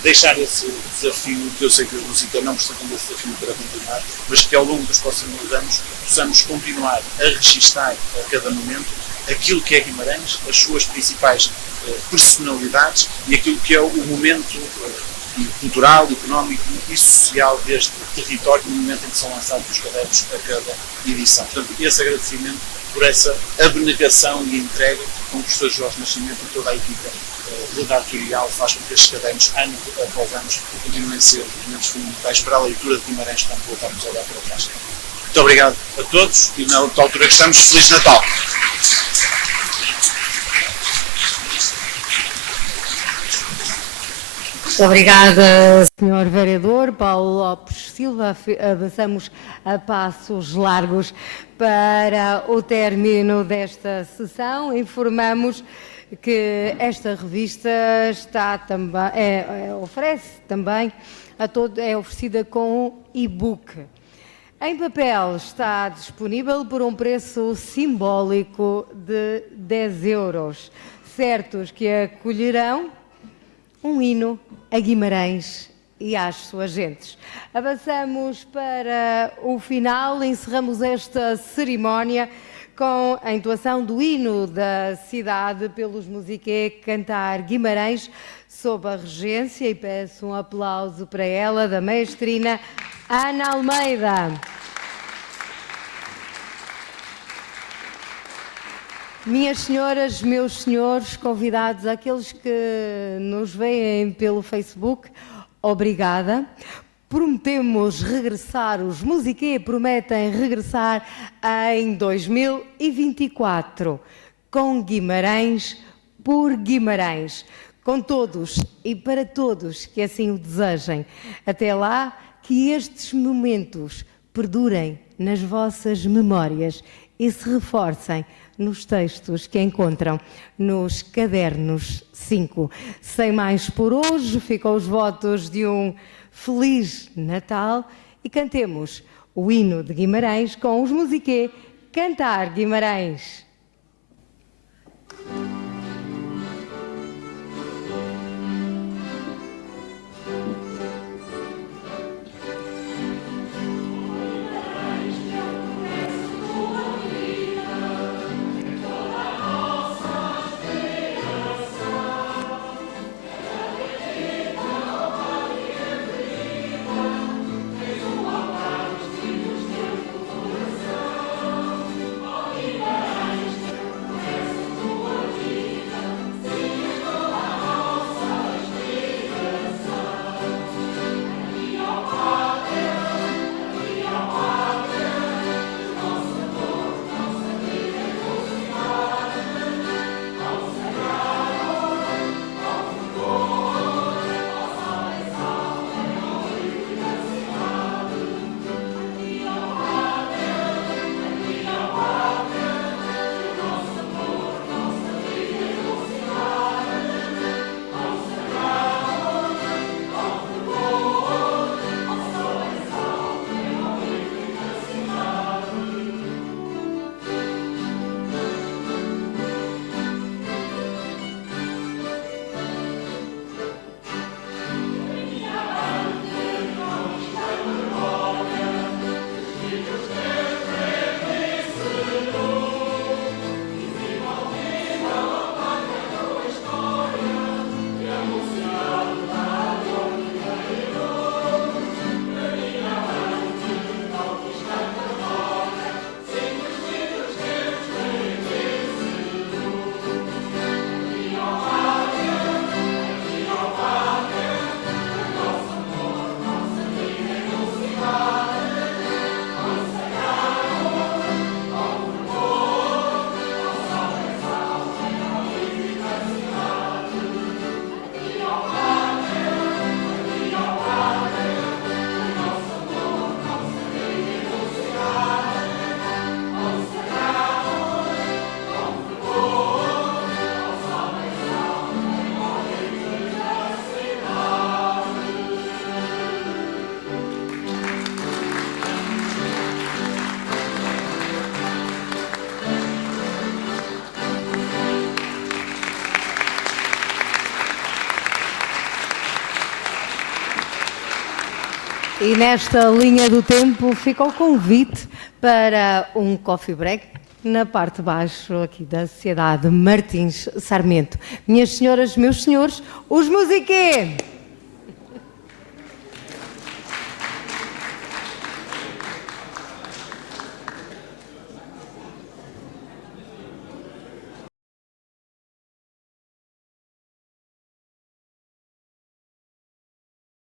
deixar esse desafio, que eu sei que os Musiquer não precisam desse desafio para continuar, mas que ao longo dos próximos anos possamos continuar a registar a cada momento aquilo que é Guimarães, as suas principais personalidades e aquilo que é o momento cultural, económico e social deste território no momento em que são lançados os cadernos a cada edição. Portanto, esse agradecimento por essa abnegação e entrega com que o Sr. Jorge Nascimento e toda a equipa redatorial faz com que estes cadernos, ano após ano, continuem a ser documentos fundamentais para a leitura de Guimarães quando voltarmos a olhar para trás. Muito obrigado a todos e, na altura que estamos, Feliz Natal! Muito obrigada, Sr. Vereador Paulo Lopes Silva. Avançamos a passos largos para o término desta sessão. Informamos que esta revista está também, oferece também a todos, é oferecida com e-book. Em papel está disponível por um preço simbólico de 10 euros. Certos que acolherão um hino a Guimarães e às suas gentes. Avançamos para o final, encerramos esta cerimónia com a entoação do hino da cidade pelos Musiqué Cantar Guimarães, sob a regência, e peço um aplauso para ela, da maestrina Ana Almeida. Minhas senhoras, meus senhores, convidados, aqueles que nos veem pelo Facebook, obrigada. Prometemos regressar, os Musiqué prometem regressar em 2024, com Guimarães por Guimarães, com todos e para todos que assim o desejem. Até lá, que estes momentos perdurem nas vossas memórias e se reforcem nos textos que encontram nos cadernos 5. Sem mais por hoje, ficam os votos de um Feliz Natal e cantemos o hino de Guimarães com os Musiqué Cantar Guimarães. E nesta linha do tempo fica o convite para um coffee break na parte de baixo aqui da Sociedade Martins Sarmento. Minhas senhoras, meus senhores, os Musiqué!